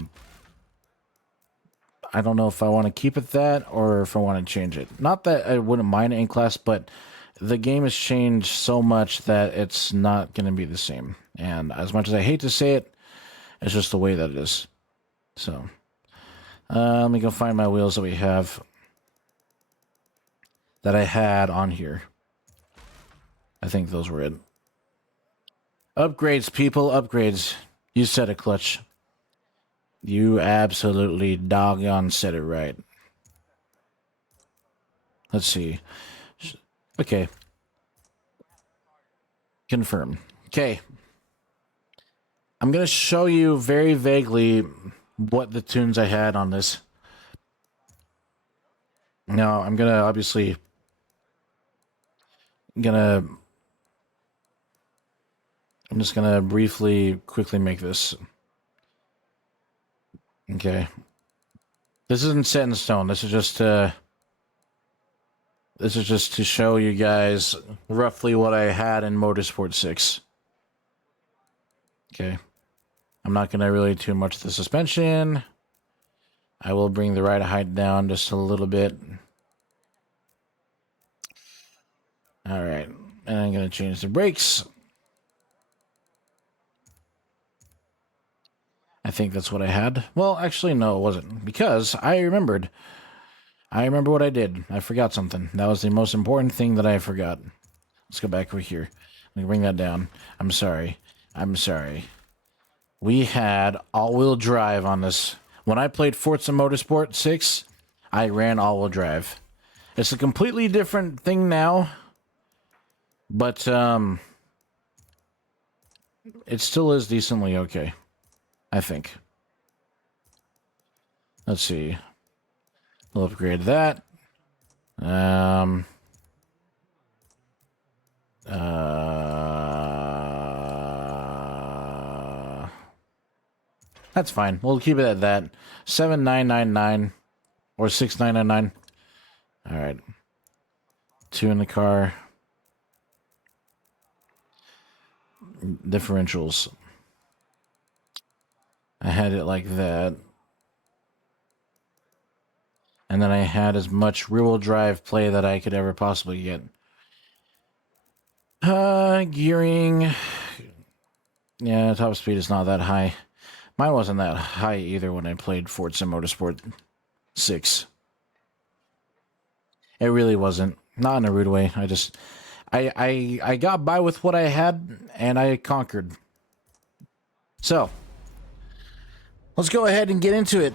don't know if I want to keep it that or if I want to change it. Not that I wouldn't mind A-class, but the game has changed so much that it's not going to be the same. And as much as I hate to say it, it's just the way that it is. So, let me go find my wheels that we have, that I had on here. I think those were it. Upgrades, people, upgrades. You said it, Clutch. You absolutely doggone said it right. Let's see. Okay. Confirm. Okay. I'm going to show you very vaguely what the tunes I had on this. Now, I'm going to obviously... I'm just gonna briefly, quickly make this. Okay. This isn't set in stone. This is just to show you guys roughly what I had in Motorsport 6. Okay. I'm not gonna really too much the suspension. I will bring the ride height down just a little bit. All right, and I'm going to change the brakes. I think that's what I had. Well, actually, no, it wasn't, because I remembered. I remember what I did. I forgot something. That was the most important thing that I forgot. Let's go back over here. Let me bring that down. I'm sorry. I'm sorry. We had all-wheel drive on this. When I played Forza Motorsport 6, I ran all-wheel drive. It's a completely different thing now, but it still is decently okay, I think. Let's see. We'll upgrade that. That's fine. We'll keep it at that. 7,999 or 6,999. All right. 2 in the car. Differentials. I had it like that. And then I had as much rear-wheel drive play that I could ever possibly get. Gearing. Yeah, top speed is not that high. Mine wasn't that high either when I played Forza Motorsport 6. It really wasn't. Not in a rude way. I got by with what I had, and I conquered. So, let's go ahead and get into it.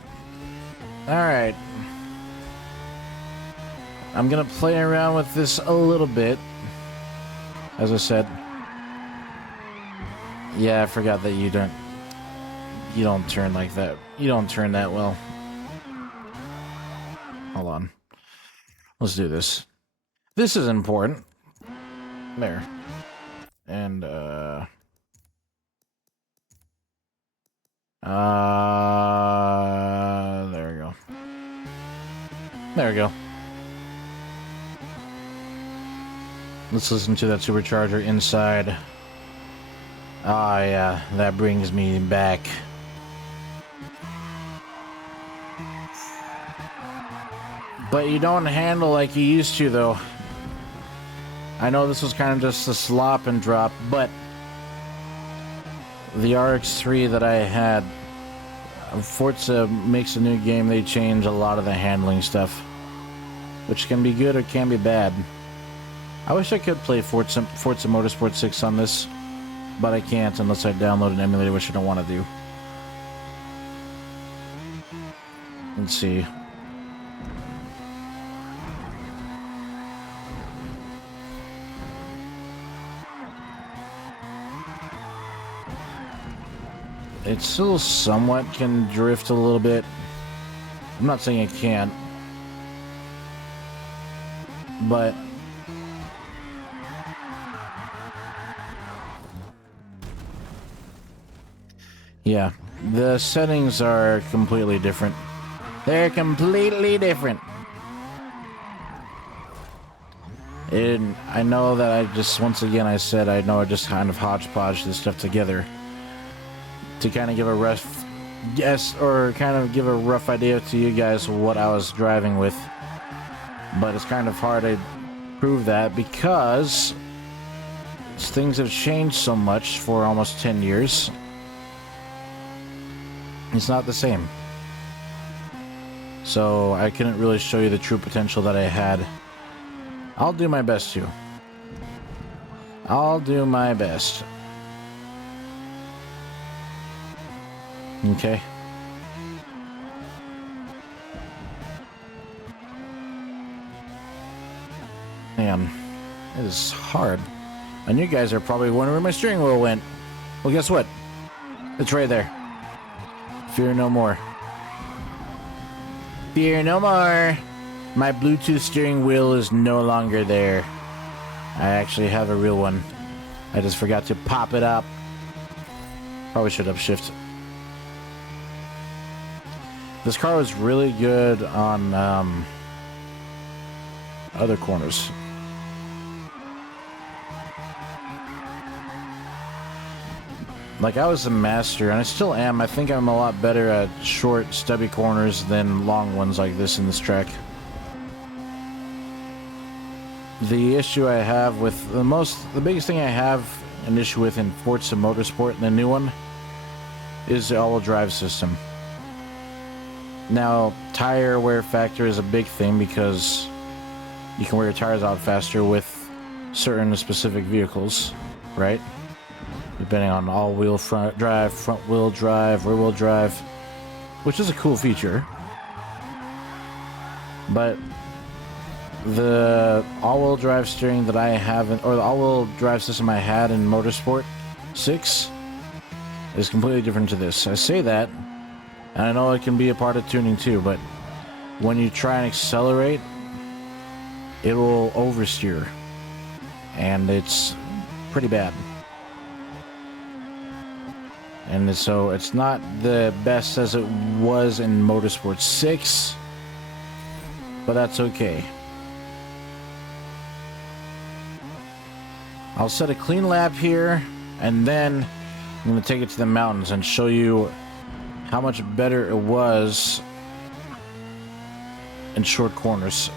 Alright. I'm gonna play around with this a little bit. As I said. Yeah, I forgot that you don't turn like that. You don't turn that well. Hold on. Let's do this. This is important. There. And, there we go. There we go. Let's listen to that supercharger inside. Ah, yeah, that brings me back. But you don't handle like you used to, though. I know this was kind of just a slop and drop, but the RX3 that I had, Forza makes a new game. They change a lot of the handling stuff, which can be good or can be bad. I wish I could play Forza Motorsport 6 on this, but I can't unless I download an emulator, which I don't want to do. Let's see. It still somewhat can drift a little bit. I'm not saying it can't, but yeah, the settings are completely different. They're completely different. And I know that I just, once again, I said I know I just kind of hodgepodge this stuff together to kind of give a rough guess, or kind of give a rough idea to you guys what I was driving with. But it's kind of hard to prove that because things have changed so much for almost 10 years. It's not the same. So I couldn't really show you the true potential that I had. I'll do my best to. I'll do my best. Okay. Man, it is hard. And you guys are probably wondering where my steering wheel went. Well, guess what? It's right there. Fear no more. Fear no more. My Bluetooth steering wheel is no longer there. I actually have a real one. I just forgot to pop it up. Probably should upshift. This car was really good on other corners. Like, I was a master, and I still am. I think I'm a lot better at short, stubby corners than long ones like this in this track. The issue I have with the biggest thing I have an issue with in Forza Motorsport, the new one, is the all-wheel drive system. Now, tire wear factor is a big thing because you can wear your tires out faster with certain specific vehicles, right? Depending on all-wheel drive, front-wheel drive, rear-wheel drive, which is a cool feature. But the all-wheel drive steering that I have, or the all-wheel drive system I had in Motorsport 6 is completely different to this. I say that, and I know it can be a part of tuning too, but when you try and accelerate, it will oversteer, and it's pretty bad. And so it's not the best as it was in Motorsport 6, but that's okay. I'll set a clean lap here, and then I'm going to take it to the mountains and show you how much better it was in short corners.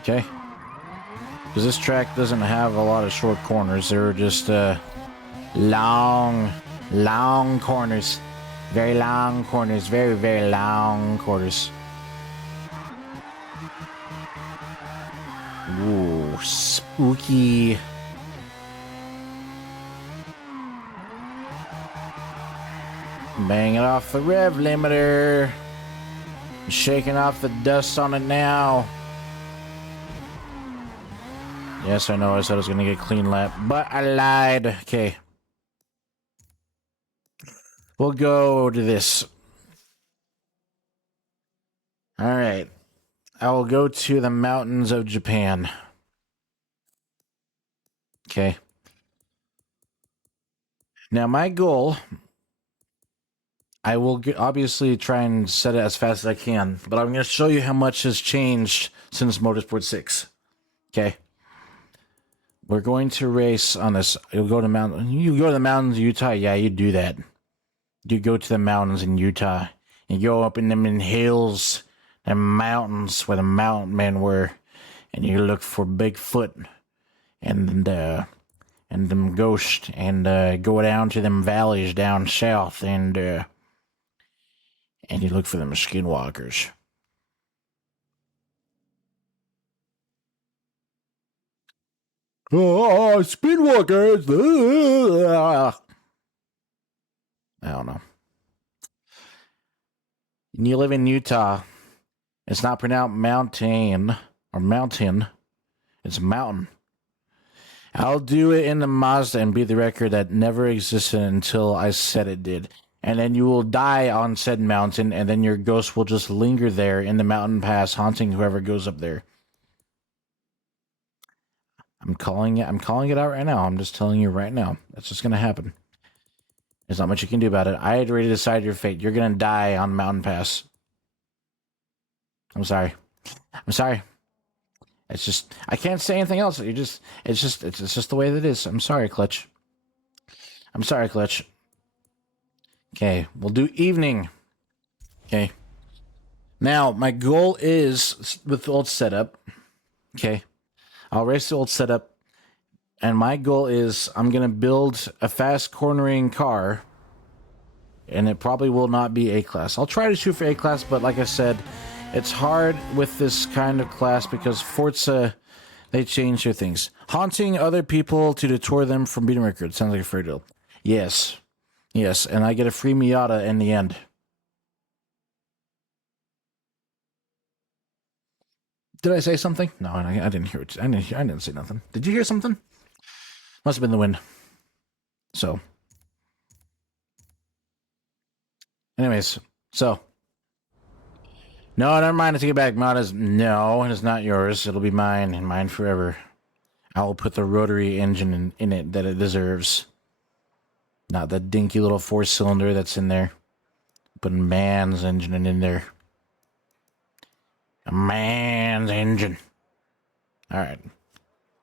Okay? Because this track doesn't have a lot of short corners. They're just long corners. Very long corners. Very, very long corners. Ooh, spooky. Bang it off the rev limiter. Shaking off the dust on it now. Yes, I know I said I was going to get a clean lap, but I lied. Okay. We'll go to this. All right. I will go to the mountains of Japan. Okay. Now, my goal, I will obviously try and set it as fast as I can, but I'm going to show you how much has changed since Motorsport 6. Okay. We're going to race on this. You go to the mountains of Utah. Yeah, you do that. You go to the mountains in Utah. You go up in them hills and mountains where the mountain men were, and you look for Bigfoot and them ghosts, and go down to them valleys down south, and you look for them skinwalkers. Oh, skinwalkers! I don't know. And you live in Utah. It's not pronounced mountain or mountain. It's mountain. I'll do it in the Mazda and be the record that never existed until I said it did. And then you will die on said mountain, and then your ghost will just linger there in the mountain pass, haunting whoever goes up there. I'm calling it out right now. I'm just telling you right now. That's just gonna happen. There's not much you can do about it. I had already decided your fate. You're gonna die on mountain pass. I'm sorry. It's just, I can't say anything else. It's just the way that it is. I'm sorry, Clutch. Okay, we'll do evening. Okay. Now, my goal is with the old setup. Okay. I'll race the old setup. And my goal is I'm going to build a fast cornering car. And it probably will not be A-class. I'll try to shoot for A-class, but like I said, it's hard with this kind of class because Forza, they change their things. Haunting other people to deter them from beating records. Sounds like a fair deal. Yes, and I get a free Miata in the end. Did I say something? No, I didn't hear it. I didn't say nothing. Did you hear something? Must have been the wind. So, anyways, so. No, never mind. I take it back. Miata's, no, it's not yours. It'll be mine, and mine forever. I will put the rotary engine in it that it deserves. Not the dinky little 4-cylinder that's in there. Put a man's engine in there. A man's engine. All right.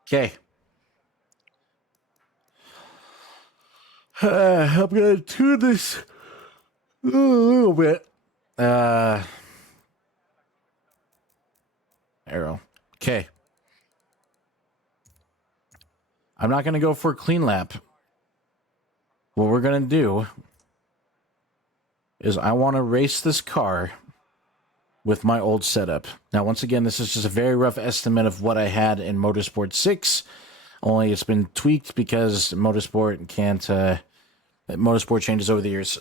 Okay. I'm gonna tune this a little bit. Arrow. Okay. I'm not gonna go for a clean lap. What we're gonna do is I want to race this car with my old setup. Now, once again, this is just a very rough estimate of what I had in Motorsport 6. Only it's been tweaked because Motorsport changes over the years.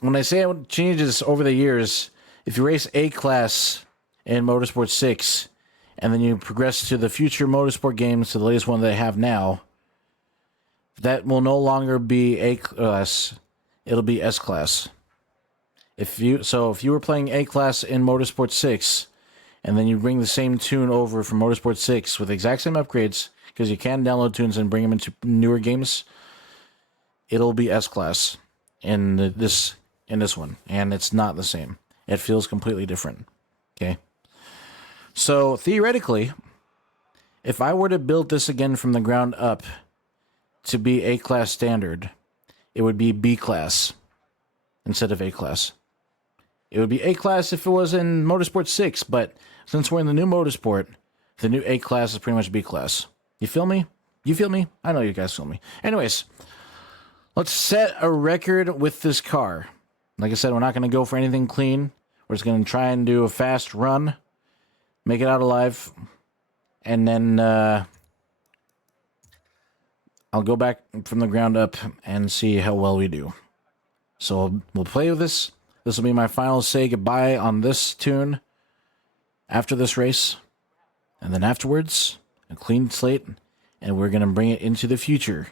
When I say it changes over the years, if you race A-Class in Motorsport 6, and then you progress to the future Motorsport games, to the latest one they have now, that will no longer be A-Class, it'll be S-Class. If you were playing A-Class in Motorsport 6, and then you bring the same tune over from Motorsport 6 with the exact same upgrades, because you can download tunes and bring them into newer games, it'll be S-Class in this one, and it's not the same. It feels completely different. Okay? So, theoretically, if I were to build this again from the ground up to be A-Class standard, it would be B-Class instead of A-Class. It would be A-Class if it was in Motorsport 6, but since we're in the new Motorsport, the new A-Class is pretty much B-Class. You feel me? You feel me? I know you guys feel me. Anyways, let's set a record with this car. Like I said, we're not going to go for anything clean. We're just going to try and do a fast run, make it out alive, and then I'll go back from the ground up and see how well we do. So we'll play with this. This will be my final say goodbye on this tune after this race. And then afterwards, a clean slate, and we're going to bring it into the future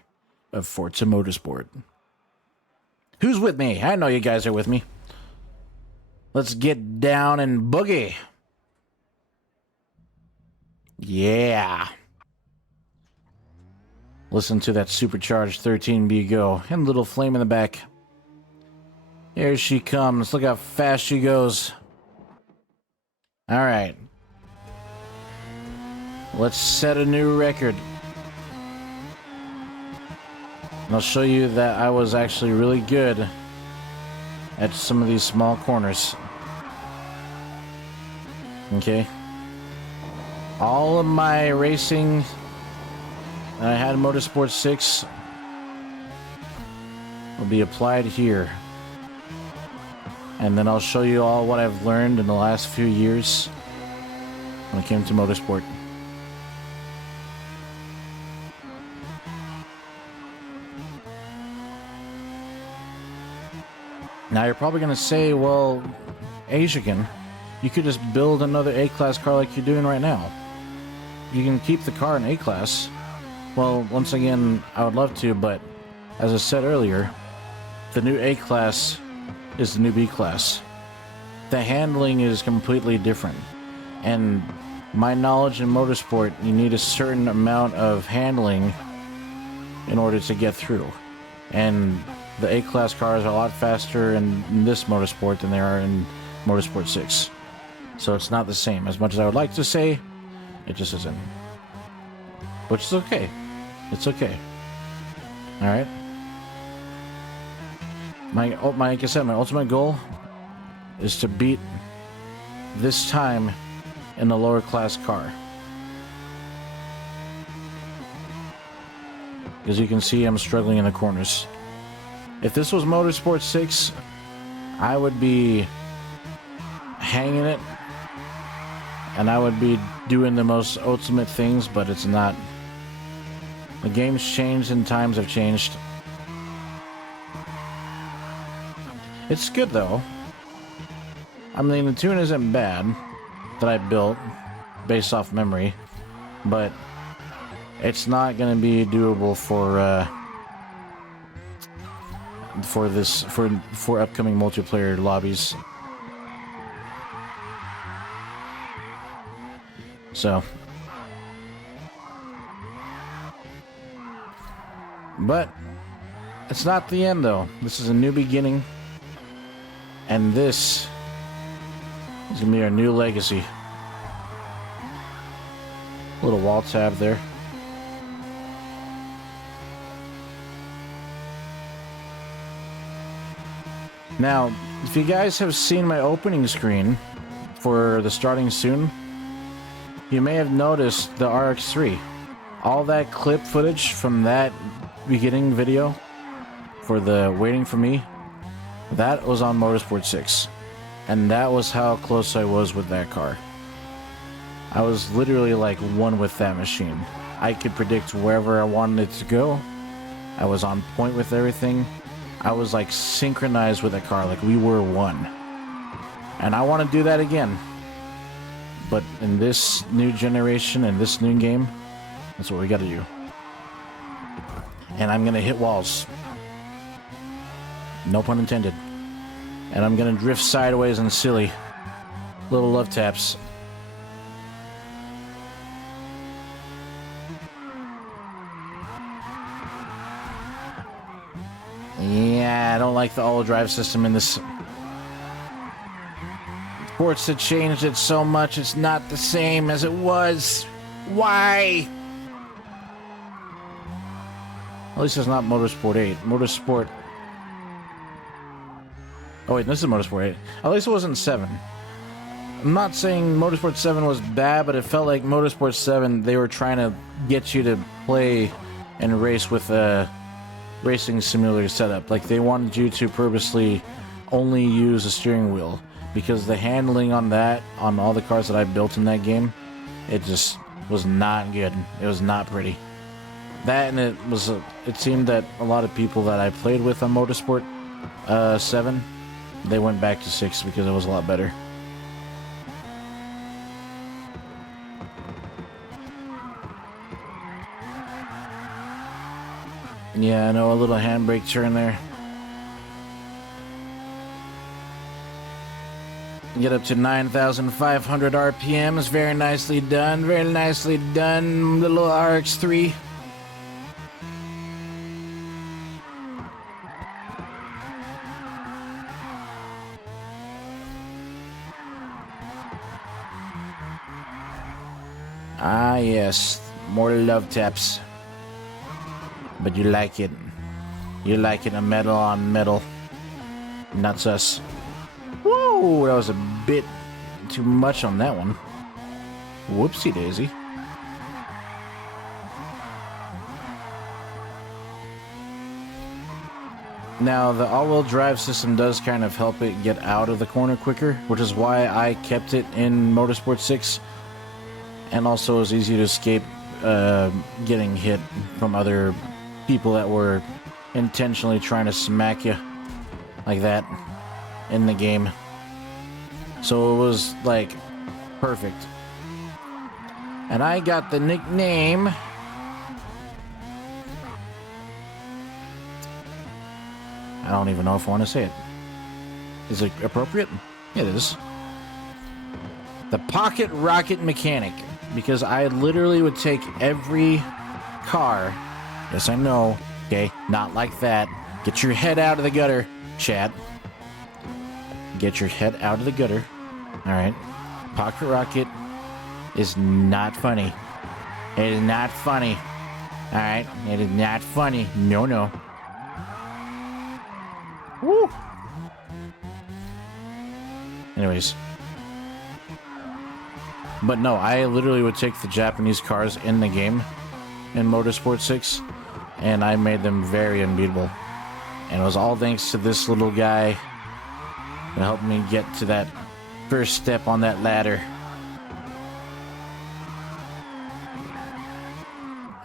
of Forza Motorsport. Who's with me? I know you guys are with me. Let's get down and boogie. Yeah. Listen to that supercharged 13B go. And a little flame in the back. Here she comes. Look how fast she goes. Alright. Let's set a new record. And I'll show you that I was actually really good at some of these small corners. Okay. All of my racing that I had in Motorsport 6 will be applied here. And then I'll show you all what I've learned in the last few years when it came to motorsport. Now you're probably going to say, well, Asian, you could just build another A-Class car like you're doing right now. You can keep the car in A-Class. Well, once again, I would love to, but as I said earlier, the new A-Class is the new B-Class. The handling is completely different. And my knowledge in motorsport, you need a certain amount of handling in order to get through. And the A-Class cars are a lot faster in this motorsport than they are in Motorsport 6. So it's not the same. As much as I would like to say, it just isn't. Which is okay. It's okay. Alright. Like I said, my ultimate goal is to beat this time in the lower class car. As you can see, I'm struggling in the corners. If this was Motorsport 6, I would be hanging it, and I would be doing the most ultimate things, but it's not. The game's changed and times have changed. It's good though. I mean, the tune isn't bad that I built based off memory, but it's not going to be doable for upcoming multiplayer lobbies. So, but it's not the end though. This is a new beginning. And this is going to be our new legacy. Little wall tab there. Now, if you guys have seen my opening screen for the starting soon, you may have noticed the RX3. All that clip footage from that beginning video for the waiting for me, that was on Motorsport 6. And that was how close I was with that car. I was literally like one with that machine. I could predict wherever I wanted it to go. I was on point with everything. I was like synchronized with that car, like we were one. And I want to do that again. But in this new generation, in this new game, that's what we got to do. And I'm going to hit walls. No pun intended. And I'm going to drift sideways and silly. Little love taps. Yeah, I don't like the all drive system in this. Forza changed it so much, it's not the same as it was. Why? At least it's not Motorsport 8. Motorsport... Oh wait, this is Motorsport 8. At least it wasn't 7. I'm not saying Motorsport 7 was bad, but it felt like Motorsport 7, they were trying to get you to play and race with a racing simulator setup. Like, they wanted you to purposely only use a steering wheel. Because the handling on that, on all the cars that I built in that game, it just was not good. It was not pretty. That, and it seemed that a lot of people that I played with on Motorsport 7, they went back to 6 because it was a lot better. Yeah, I know, a little handbrake turn there. Get up to 9,500 RPMs. Very nicely done. Very nicely done, little RX3. Ah, yes. More love taps. But you like it. You like it a metal on metal. Not us. Whoa, that was a bit too much on that one. Whoopsie daisy. Now, the all-wheel drive system does kind of help it get out of the corner quicker, which is why I kept it in Motorsport 6. And also, it was easy to escape getting hit from other people that were intentionally trying to smack you like that in the game. So it was like perfect. And I got the nickname I don't even know if I want to say it. Is it appropriate? It is. The Pocket Rocket Mechanic. Because I literally would take every car. Yes, I know. Okay, not like that. Get your head out of the gutter, chat. Get your head out of the gutter. Alright. Pocket Rocket is not funny. It is not funny. Alright? It is not funny. No, no. Woo! Anyways. But no, I literally would take the Japanese cars in the game in Motorsport 6, and I made them very unbeatable. And it was all thanks to this little guy that helped me get to that first step on that ladder.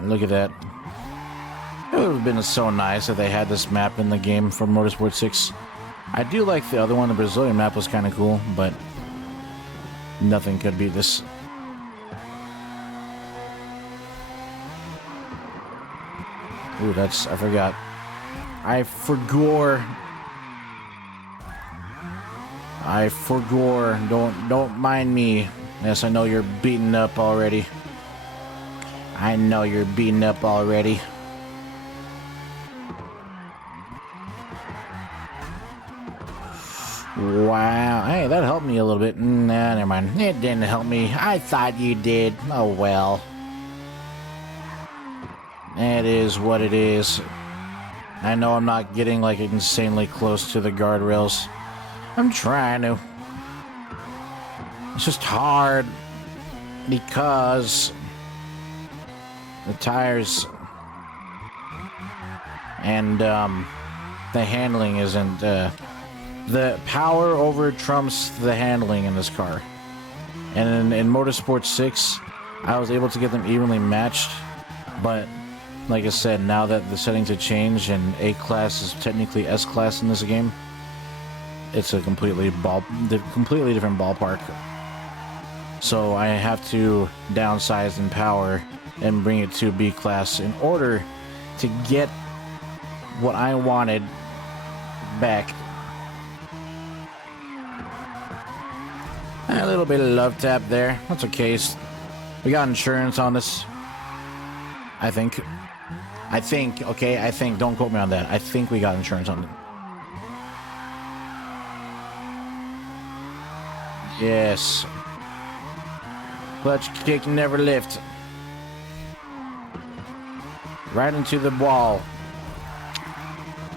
Look at that. It would have been so nice if they had this map in the game for Motorsport 6. I do like the other one, the Brazilian map was kind of cool, but nothing could beat this. Ooh, I forgot. I forgore. Don't mind me. Yes, I know you're beaten up already. I know you're beaten up already. Wow. Hey, that helped me a little bit. Nah, never mind. It didn't help me. I thought you did. Oh, well. It is what it is. I know I'm not getting like insanely close to the guardrails. I'm trying to. It's just hard because the tires and the handling isn't. The power over trumps the handling in this car. And in Motorsport 6, I was able to get them evenly matched, but like I said, now that the settings have changed and A-Class is technically S-Class in this game, it's a completely different ballpark. So I have to downsize in power and bring it to B-Class in order to get what I wanted back. A little bit of love tap there. That's okay. We got insurance on this. I think. Okay, I think. Don't quote me on that. I think we got insurance on it. Yes. Clutch kick, never lift. Right into the wall.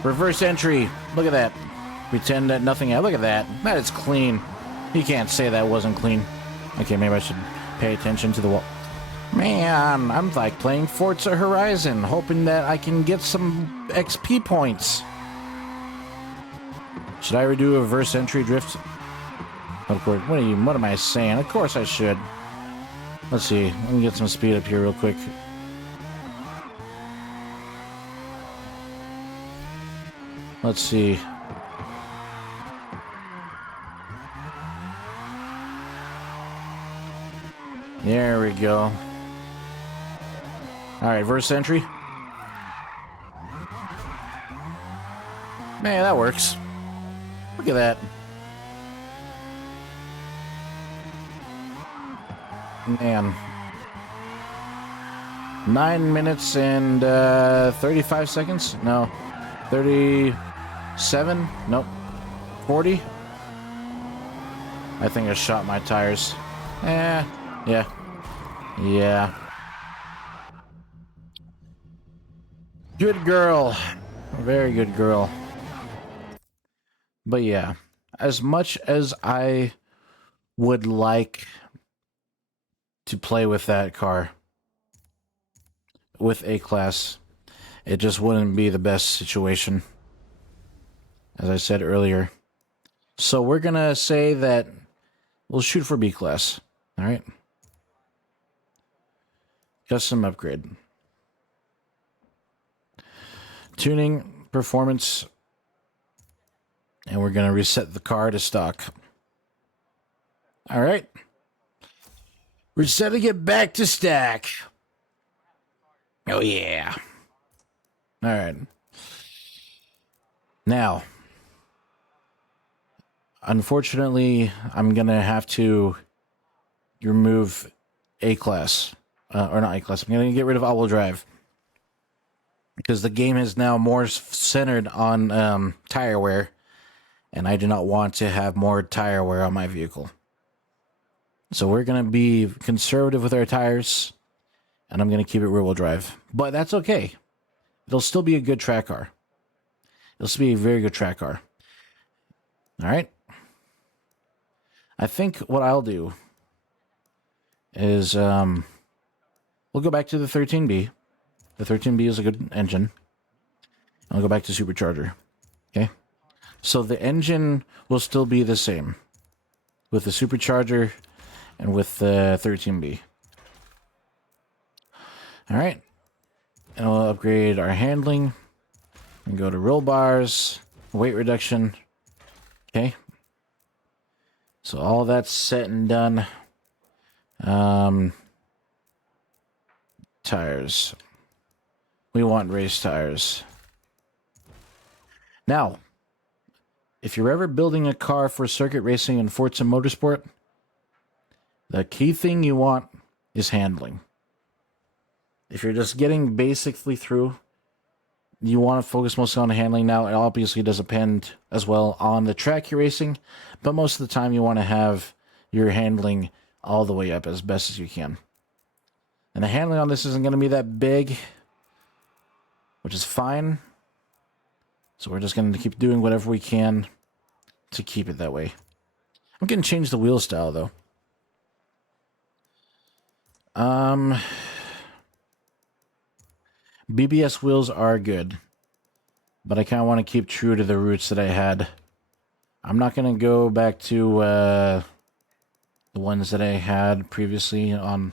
Reverse entry. Look at that. Pretend that nothing happened. Look at that. That is clean. You can't say that wasn't clean. Okay, maybe I should pay attention to the wall. Man, I'm like playing Forza Horizon, hoping that I can get some XP points. Should I redo a reverse entry drift? Of course. What am I saying? Of course I should. Let's see. Let me get some speed up here real quick. Let's see. There we go. All right, reverse entry. Man, that works. Look at that. Man. 9 minutes and 35 seconds? No. 37? Nope. 40? I think I shot my tires. Yeah. Yeah. Good girl. Very good girl. But yeah, as much as I would like to play with that car, with A-Class, it just wouldn't be the best situation, as I said earlier. So we're gonna say that we'll shoot for B-Class. All right. Custom upgrade. Tuning, performance, and we're gonna reset the car to stock. All right. Resetting it back to stack. Oh yeah. All right. Now, unfortunately, I'm gonna have to remove A-Class. Or not A-Class. I'm gonna get rid of all-wheel drive. Because the game is now more centered on tire wear. And I do not want to have more tire wear on my vehicle. So we're going to be conservative with our tires. And I'm going to keep it rear-wheel drive. But that's okay. It'll still be a good track car. It'll still be a very good track car. All right. I think what I'll do is we'll go back to the 13B. The 13B is a good engine. I'll go back to Supercharger. Okay. So the engine will still be the same with the Supercharger and with the 13B. All right. And we'll upgrade our handling and go to roll bars, weight reduction. Okay. So all that's set and done. Tires. We want race tires. Now, if you're ever building a car for circuit racing in Forza Motorsport, the key thing you want is handling. If you're just getting basically through, you want to focus mostly on the handling. Now, it obviously does depend as well on the track you're racing, but most of the time you want to have your handling all the way up as best as you can. And the handling on this isn't going to be that big, which is fine. So we're just going to keep doing whatever we can to keep it that way. I'm going to change the wheel style, though. BBS wheels are good, but I kind of want to keep true to the roots that I had. I'm not going to go back to the ones that I had previously in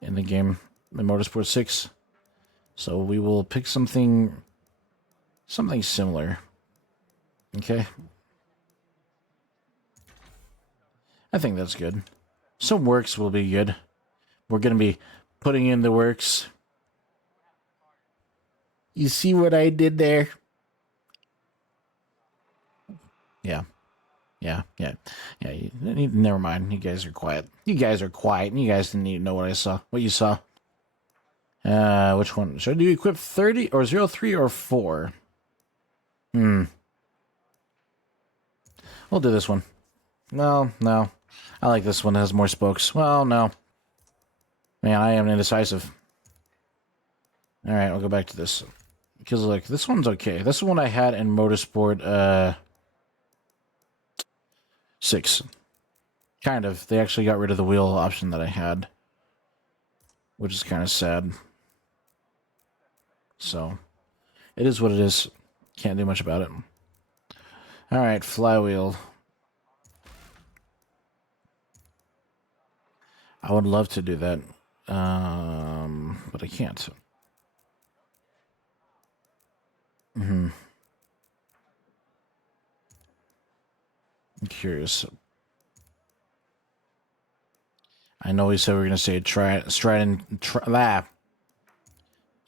the game, in Motorsport 6. So we will pick something similar. Okay. I think that's good. Some works will be good. We're going to be putting in the works. You see what I did there? Yeah. Never mind. You guys are quiet. You guys didn't even know what I saw. What you saw. Which one? Should I do equip 30 or 03 or 4? We'll do this one. No. I like this one that has more spokes. Well, no. Man, I am indecisive. Alright, I'll go back to this. Because, like, this one's okay. This one I had in Motorsport, 6. Kind of. They actually got rid of the wheel option that I had. Which is kind of sad. So, it is what it is. Can't do much about it. Alright, flywheel. I would love to do that. But I can't. I'm curious. I know we said we were going to say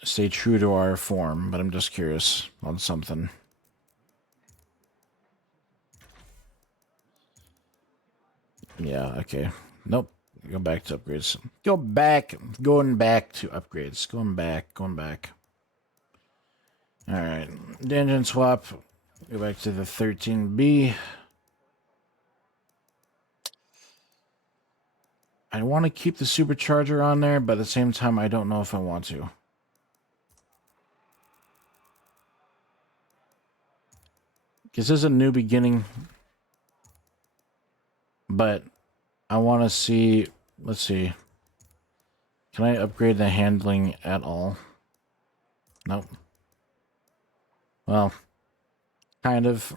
stay true to our form, but I'm just curious on something. Yeah, okay. Nope. Go back to upgrades. Going back to upgrades. Going back. Alright. The engine swap. Go back to the 13B. I want to keep the supercharger on there, but at the same time, I don't know if I want to. Because this is a new beginning. But I want to see... Let's see. Can I upgrade the handling at all? Nope. Well, kind of.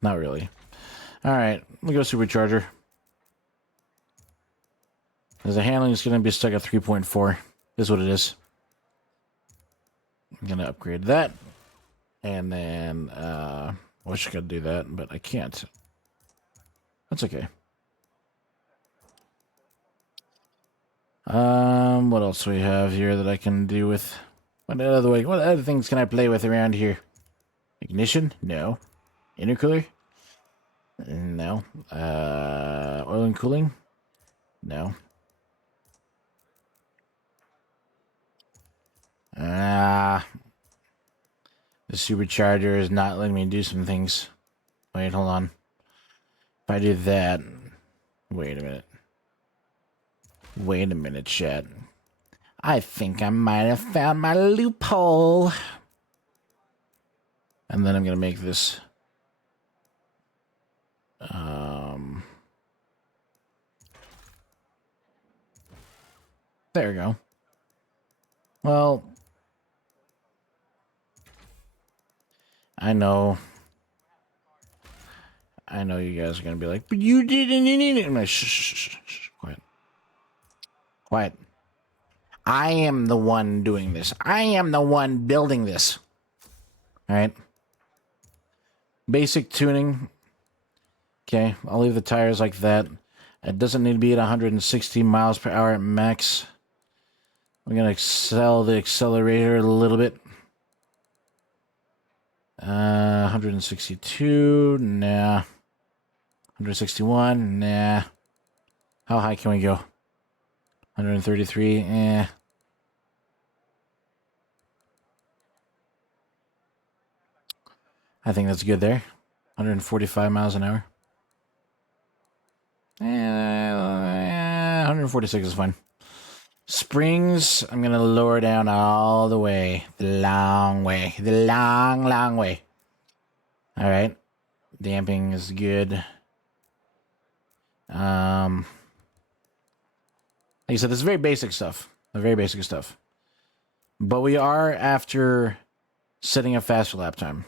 Not really. Alright, let me go supercharger. Because the handling is going to be stuck at 3.4. Is what it is. I'm going to upgrade that. And then, I wish I could do that, but I can't. That's okay. What else do we have here that I can do with? What other things can I play with around here? Ignition? No. Intercooler? No. Oil and cooling? No. The supercharger is not letting me do some things. Wait, hold on. If I do that... Wait a minute, chat. I think I might have found my loophole. And then I'm going to make this... There we go. Well... I know you guys are going to be like, but you didn't. I'm like, shh. Quiet. I am the one doing this. I am the one building this. All right. Basic tuning. Okay, I'll leave the tires like that. It doesn't need to be at 160 miles per hour at max. I'm going to sell the accelerator a little bit. 162, nah. 161, nah. How high can we go? 133, eh. I think that's good there. 145 miles an hour. 146 is fine. springs, I'm going to lower down all the way. The long way. The long, long way. All right. Damping is good. Like I said, this is very basic stuff. Very basic stuff. But we are after setting a faster lap time.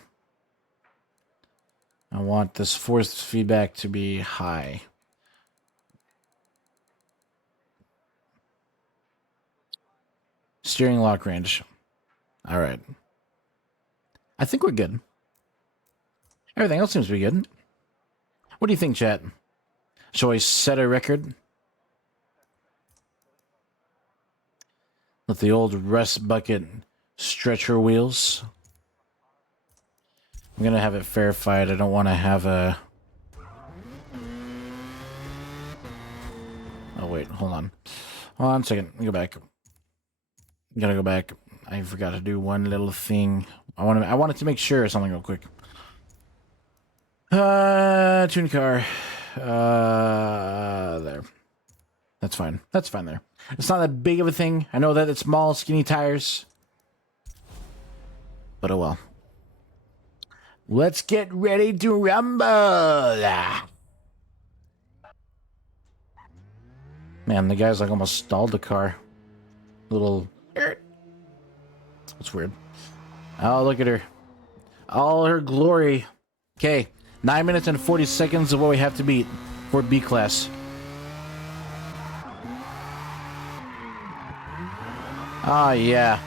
I want this force feedback to be high. Steering lock range. All right. I think we're good. Everything else seems to be good. What do you think, chat? Shall I set a record? With the old rust bucket stretcher wheels. I'm going to have it verified. I don't want to have a... Oh, wait. Hold on. Hold on a second. Let me go back. Gotta go back. I forgot to do one little thing. I wanted to make sure of something real quick. Tune car. There. That's fine. That's fine there. It's not that big of a thing. I know that it's small, skinny tires. But oh well. Let's get ready to rumble. Man, the guy's like almost stalled the car. Little... That's weird. Oh, look at her. All her glory. Okay. 9 minutes and 40 seconds of what we have to beat for B class. Ah, yeah.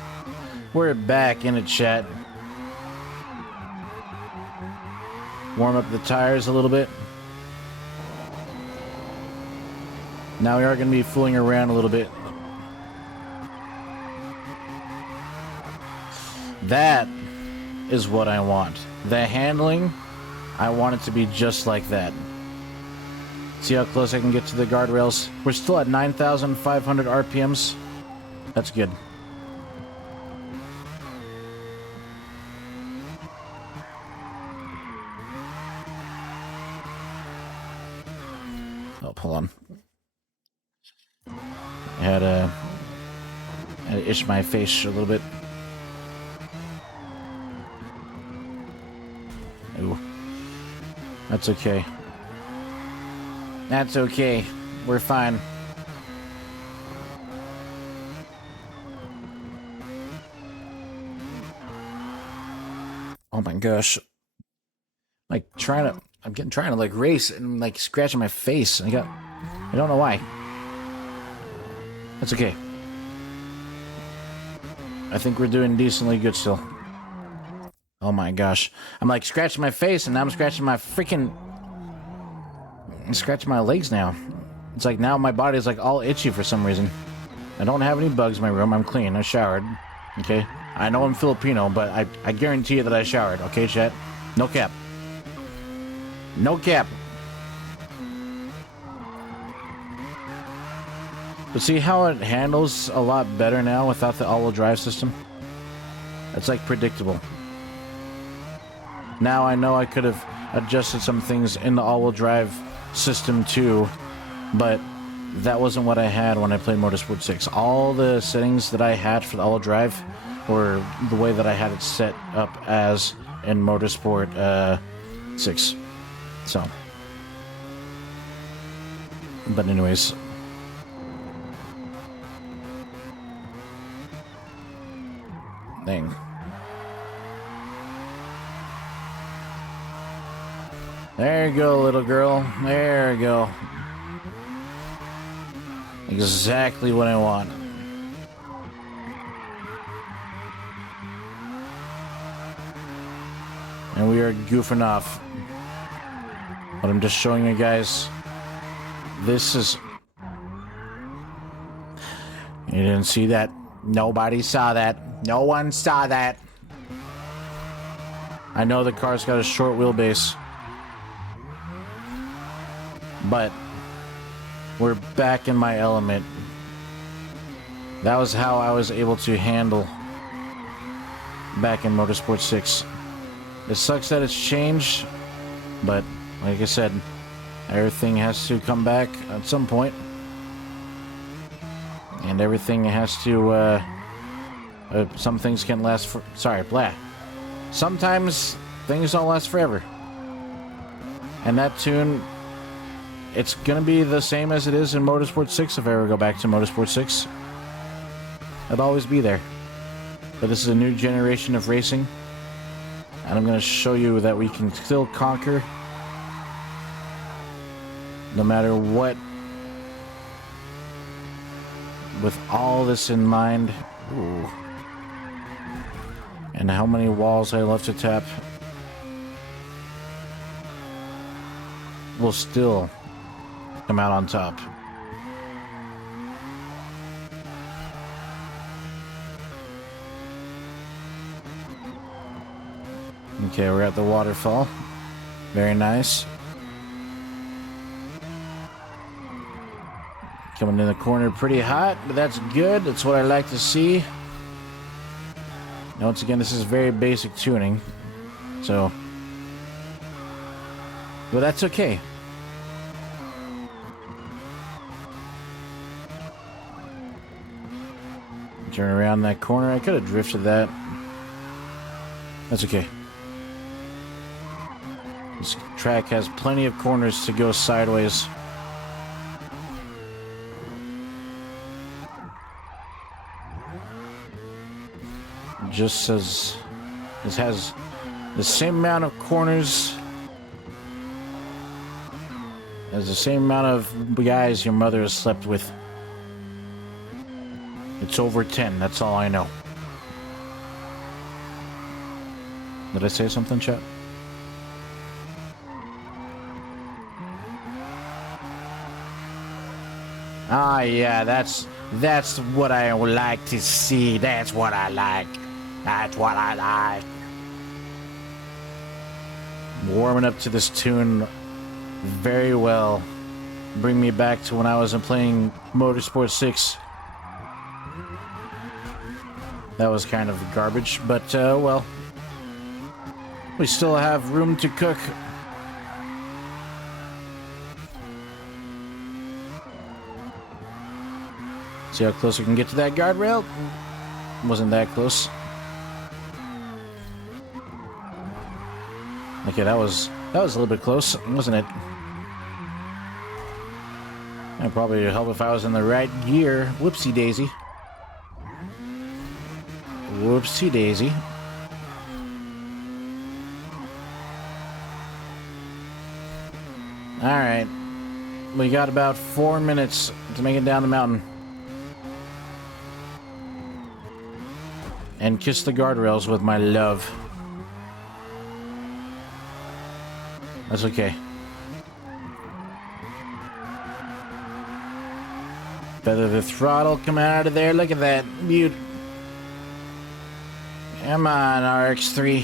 We're back in it, chat. Warm up the tires a little bit. Now we are going to be fooling around a little bit. That is what I want. The handling, I want it to be just like that. See how close I can get to the guardrails? We're still at 9,500 RPMs. That's good. Oh, hold on. I had to itch my face a little bit. Ooh. That's okay. That's okay. We're fine. Oh my gosh. Like trying to like race and like scratching my face. I don't know why. That's okay. I think we're doing decently good still. Oh my gosh. I'm like scratching my face and now I'm scratching my freaking... I'm scratching my legs now. It's like now my body is like all itchy for some reason. I don't have any bugs in my room. I'm clean. I showered. Okay? I know I'm Filipino, but I guarantee you that I showered. Okay, chat? No cap. No cap. But see how it handles a lot better now without the all-wheel drive system? It's like predictable. Now I know I could have adjusted some things in the all-wheel drive system too, but that wasn't what I had when I played Motorsport 6. All the settings that I had for the all-wheel drive were the way that I had it set up as in Motorsport 6. So, but anyways, dang. There you go, little girl. There you go. Exactly what I want. And we are goofing off. But I'm just showing you guys. This is... You didn't see that? Nobody saw that. No one saw that. I know the car's got a short wheelbase. But we're back in my element. That was how I was able to handle back in Motorsport 6. It sucks that it's changed, but like I said, everything has to come back at some point. And everything has to, some things can last for... Sorry, blah. Sometimes things don't last forever. And that tune, it's gonna be the same as it is in Motorsport 6 if I ever go back to Motorsport 6. It'll always be there. But this is a new generation of racing. And I'm gonna show you that we can still conquer no matter what. With all this in mind. Ooh. And how many walls I love to tap. We'll still come out on top. Okay, we're at the waterfall. Very nice. Coming in the corner pretty hot, but that's good. That's what I like to see. Now, once again, this is very basic tuning. So... But that's okay. Turn around that corner. I could have drifted that. That's okay. This track has plenty of corners to go sideways. Just as this has the same amount of corners as the same amount of guys your mother has slept with. It's over 10, that's all I know. Did I say something, chat? Ah, yeah, that's what I would like to see. That's what I like. That's what I like. Warming up to this tune very well. Bring me back to when I was playing Motorsport 6. That was kind of garbage, but, well. We still have room to cook. See how close we can get to that guardrail? Wasn't that close. Okay, that was a little bit close, wasn't it? That'd probably help if I was in the right gear. Whoopsie daisy. Whoopsie daisy. Alright. We got about 4 minutes to make it down the mountain. And kiss the guardrails with my love. That's okay. Feather the throttle coming out of there. Look at that. Beaut. Come on, RX3.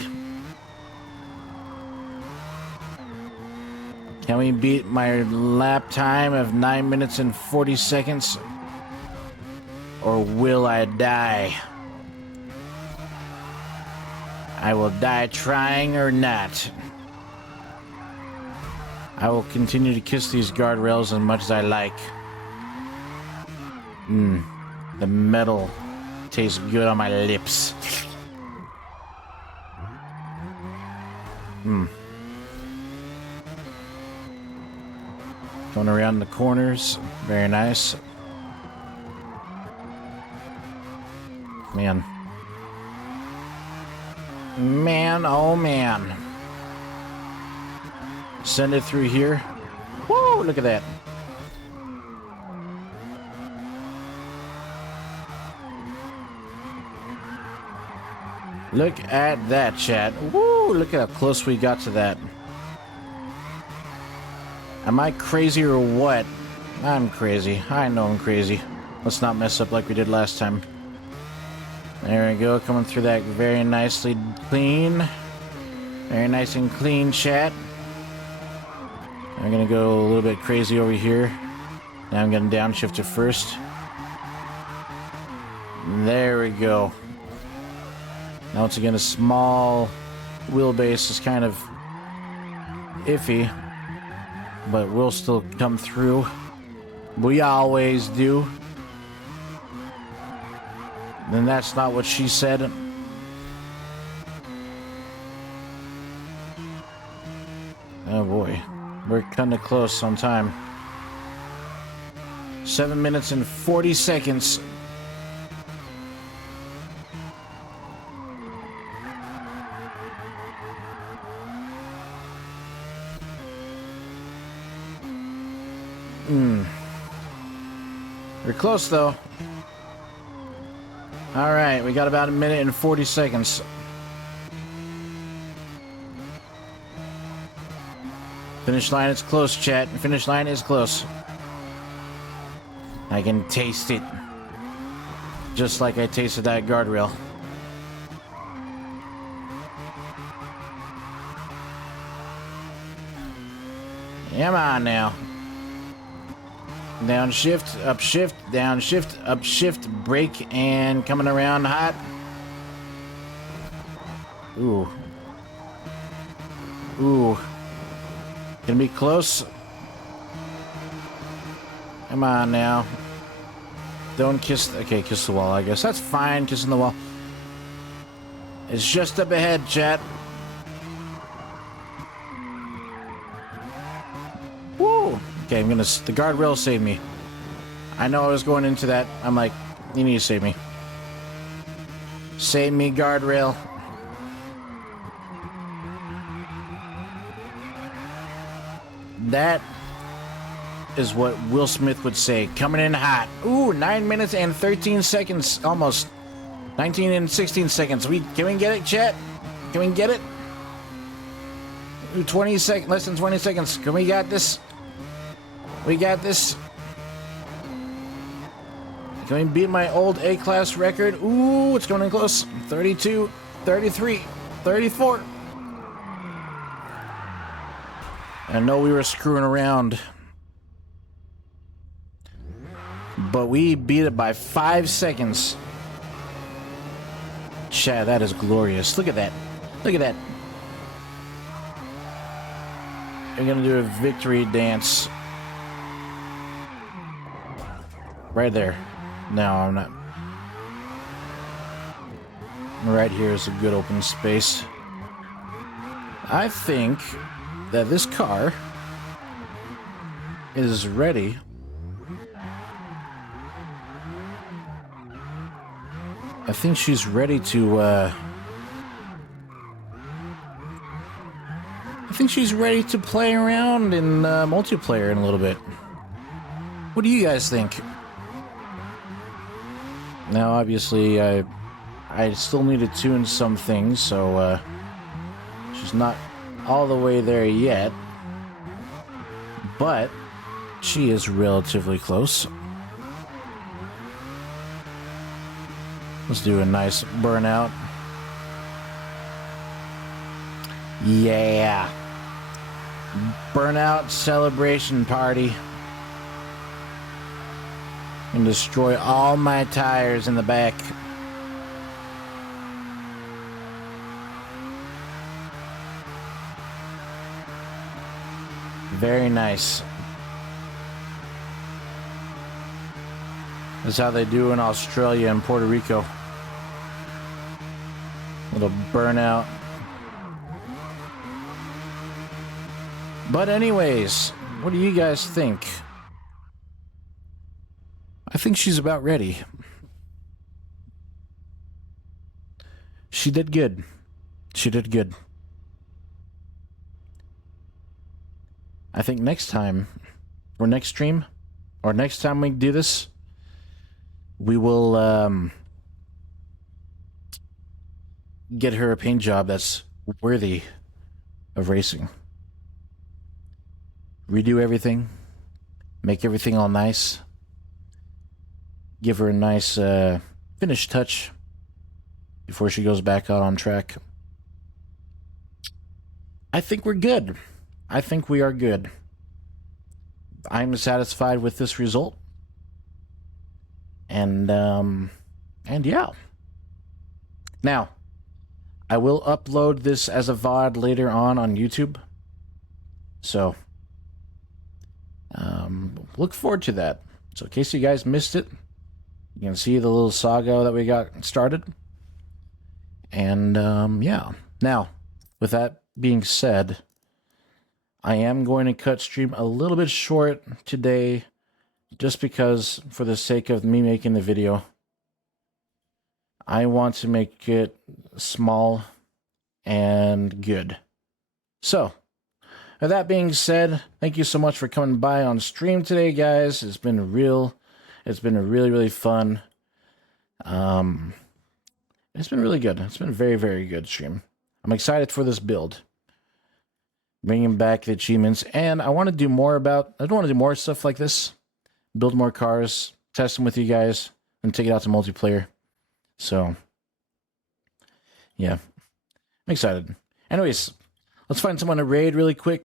Can we beat my lap time of 9 minutes and 40 seconds? Or will I die? I will die trying or not. I will continue to kiss these guardrails as much as I like. The metal tastes good on my lips. Going around the corners. Very nice. Man. Man, oh man. Send it through here. Woo, look at that. Look at that, chat. Woo, look at how close we got to that. Am I crazy or what? I'm crazy. I know I'm crazy. Let's not mess up like we did last time. There we go, coming through that very nicely clean. Very nice and clean, chat. I'm gonna go a little bit crazy over here. Now I'm gonna downshift to first. There we go. Now once again, a small wheelbase is kind of iffy, but we'll still come through. We always do. Then that's not what she said. Oh boy. We're kind of close on time. 7 minutes and 40 seconds. We're close though. Alright, we got about 1 minute and 40 seconds. Finish line is close, chat. Finish line is close. I can taste it. Just like I tasted that guardrail. Come on now. Down shift, up shift, down shift, up shift, brake, and coming around hot. Ooh. Ooh. Gonna be close. Come on now. Don't kiss. Okay, kiss the wall, I guess. That's fine, kissing the wall. It's just up ahead, chat. Woo! Okay, I'm gonna. The guardrail saved me. I know I was going into that. I'm like, you need to save me. Save me, guardrail. That is what Will Smith would say. Coming in hot. Ooh, 9 minutes and 13 seconds. Almost. 19 and 16 seconds. Can we get it, chat? Can we get it? Ooh, 20 seconds. Less than 20 seconds. Can we got this? We got this. Can we beat my old A-class record? Ooh, it's going in close. 32, 33, 34. I know we were screwing around, but we beat it by 5 seconds. Chat, that is glorious. Look at that. Look at that. We're gonna do a victory dance. Right there. No, I'm not. Right here is a good open space. I think that this car is ready I think she's ready to play around in multiplayer in a little bit. What do you guys think? Now obviously I still need to tune some things, so she's not all the way there yet, but she is relatively close. Let's do a nice burnout. Yeah. Burnout celebration party. And destroy all my tires in the back. Very nice. That's how they do in Australia and Puerto Rico. Little burnout. But anyways, what do you guys think? I think she's about ready. She did good. She did good. I think next time, or next stream, or next time we do this, we will get her a paint job that's worthy of racing. Redo everything, make everything all nice, give her a nice finish touch before she goes back out on track. I think we're good. I think we are good. I'm satisfied with this result. And yeah. Now, I will upload this as a VOD later on YouTube. So, look forward to that. So in case you guys missed it, You can see the little saga that we got started. And yeah. Now, with that being said, I am going to cut stream a little bit short today, just because for the sake of me making the video, I want to make it small and good. So, with that being said, thank you so much for coming by on stream today, guys. It's been really fun. It's been really good. It's been a very good stream. I'm excited for this build. Bringing back the achievements, and I want to do more stuff like this. Build more cars, test them with you guys, and take it out to multiplayer. So, yeah. I'm excited. Anyways, let's find someone to raid really quick.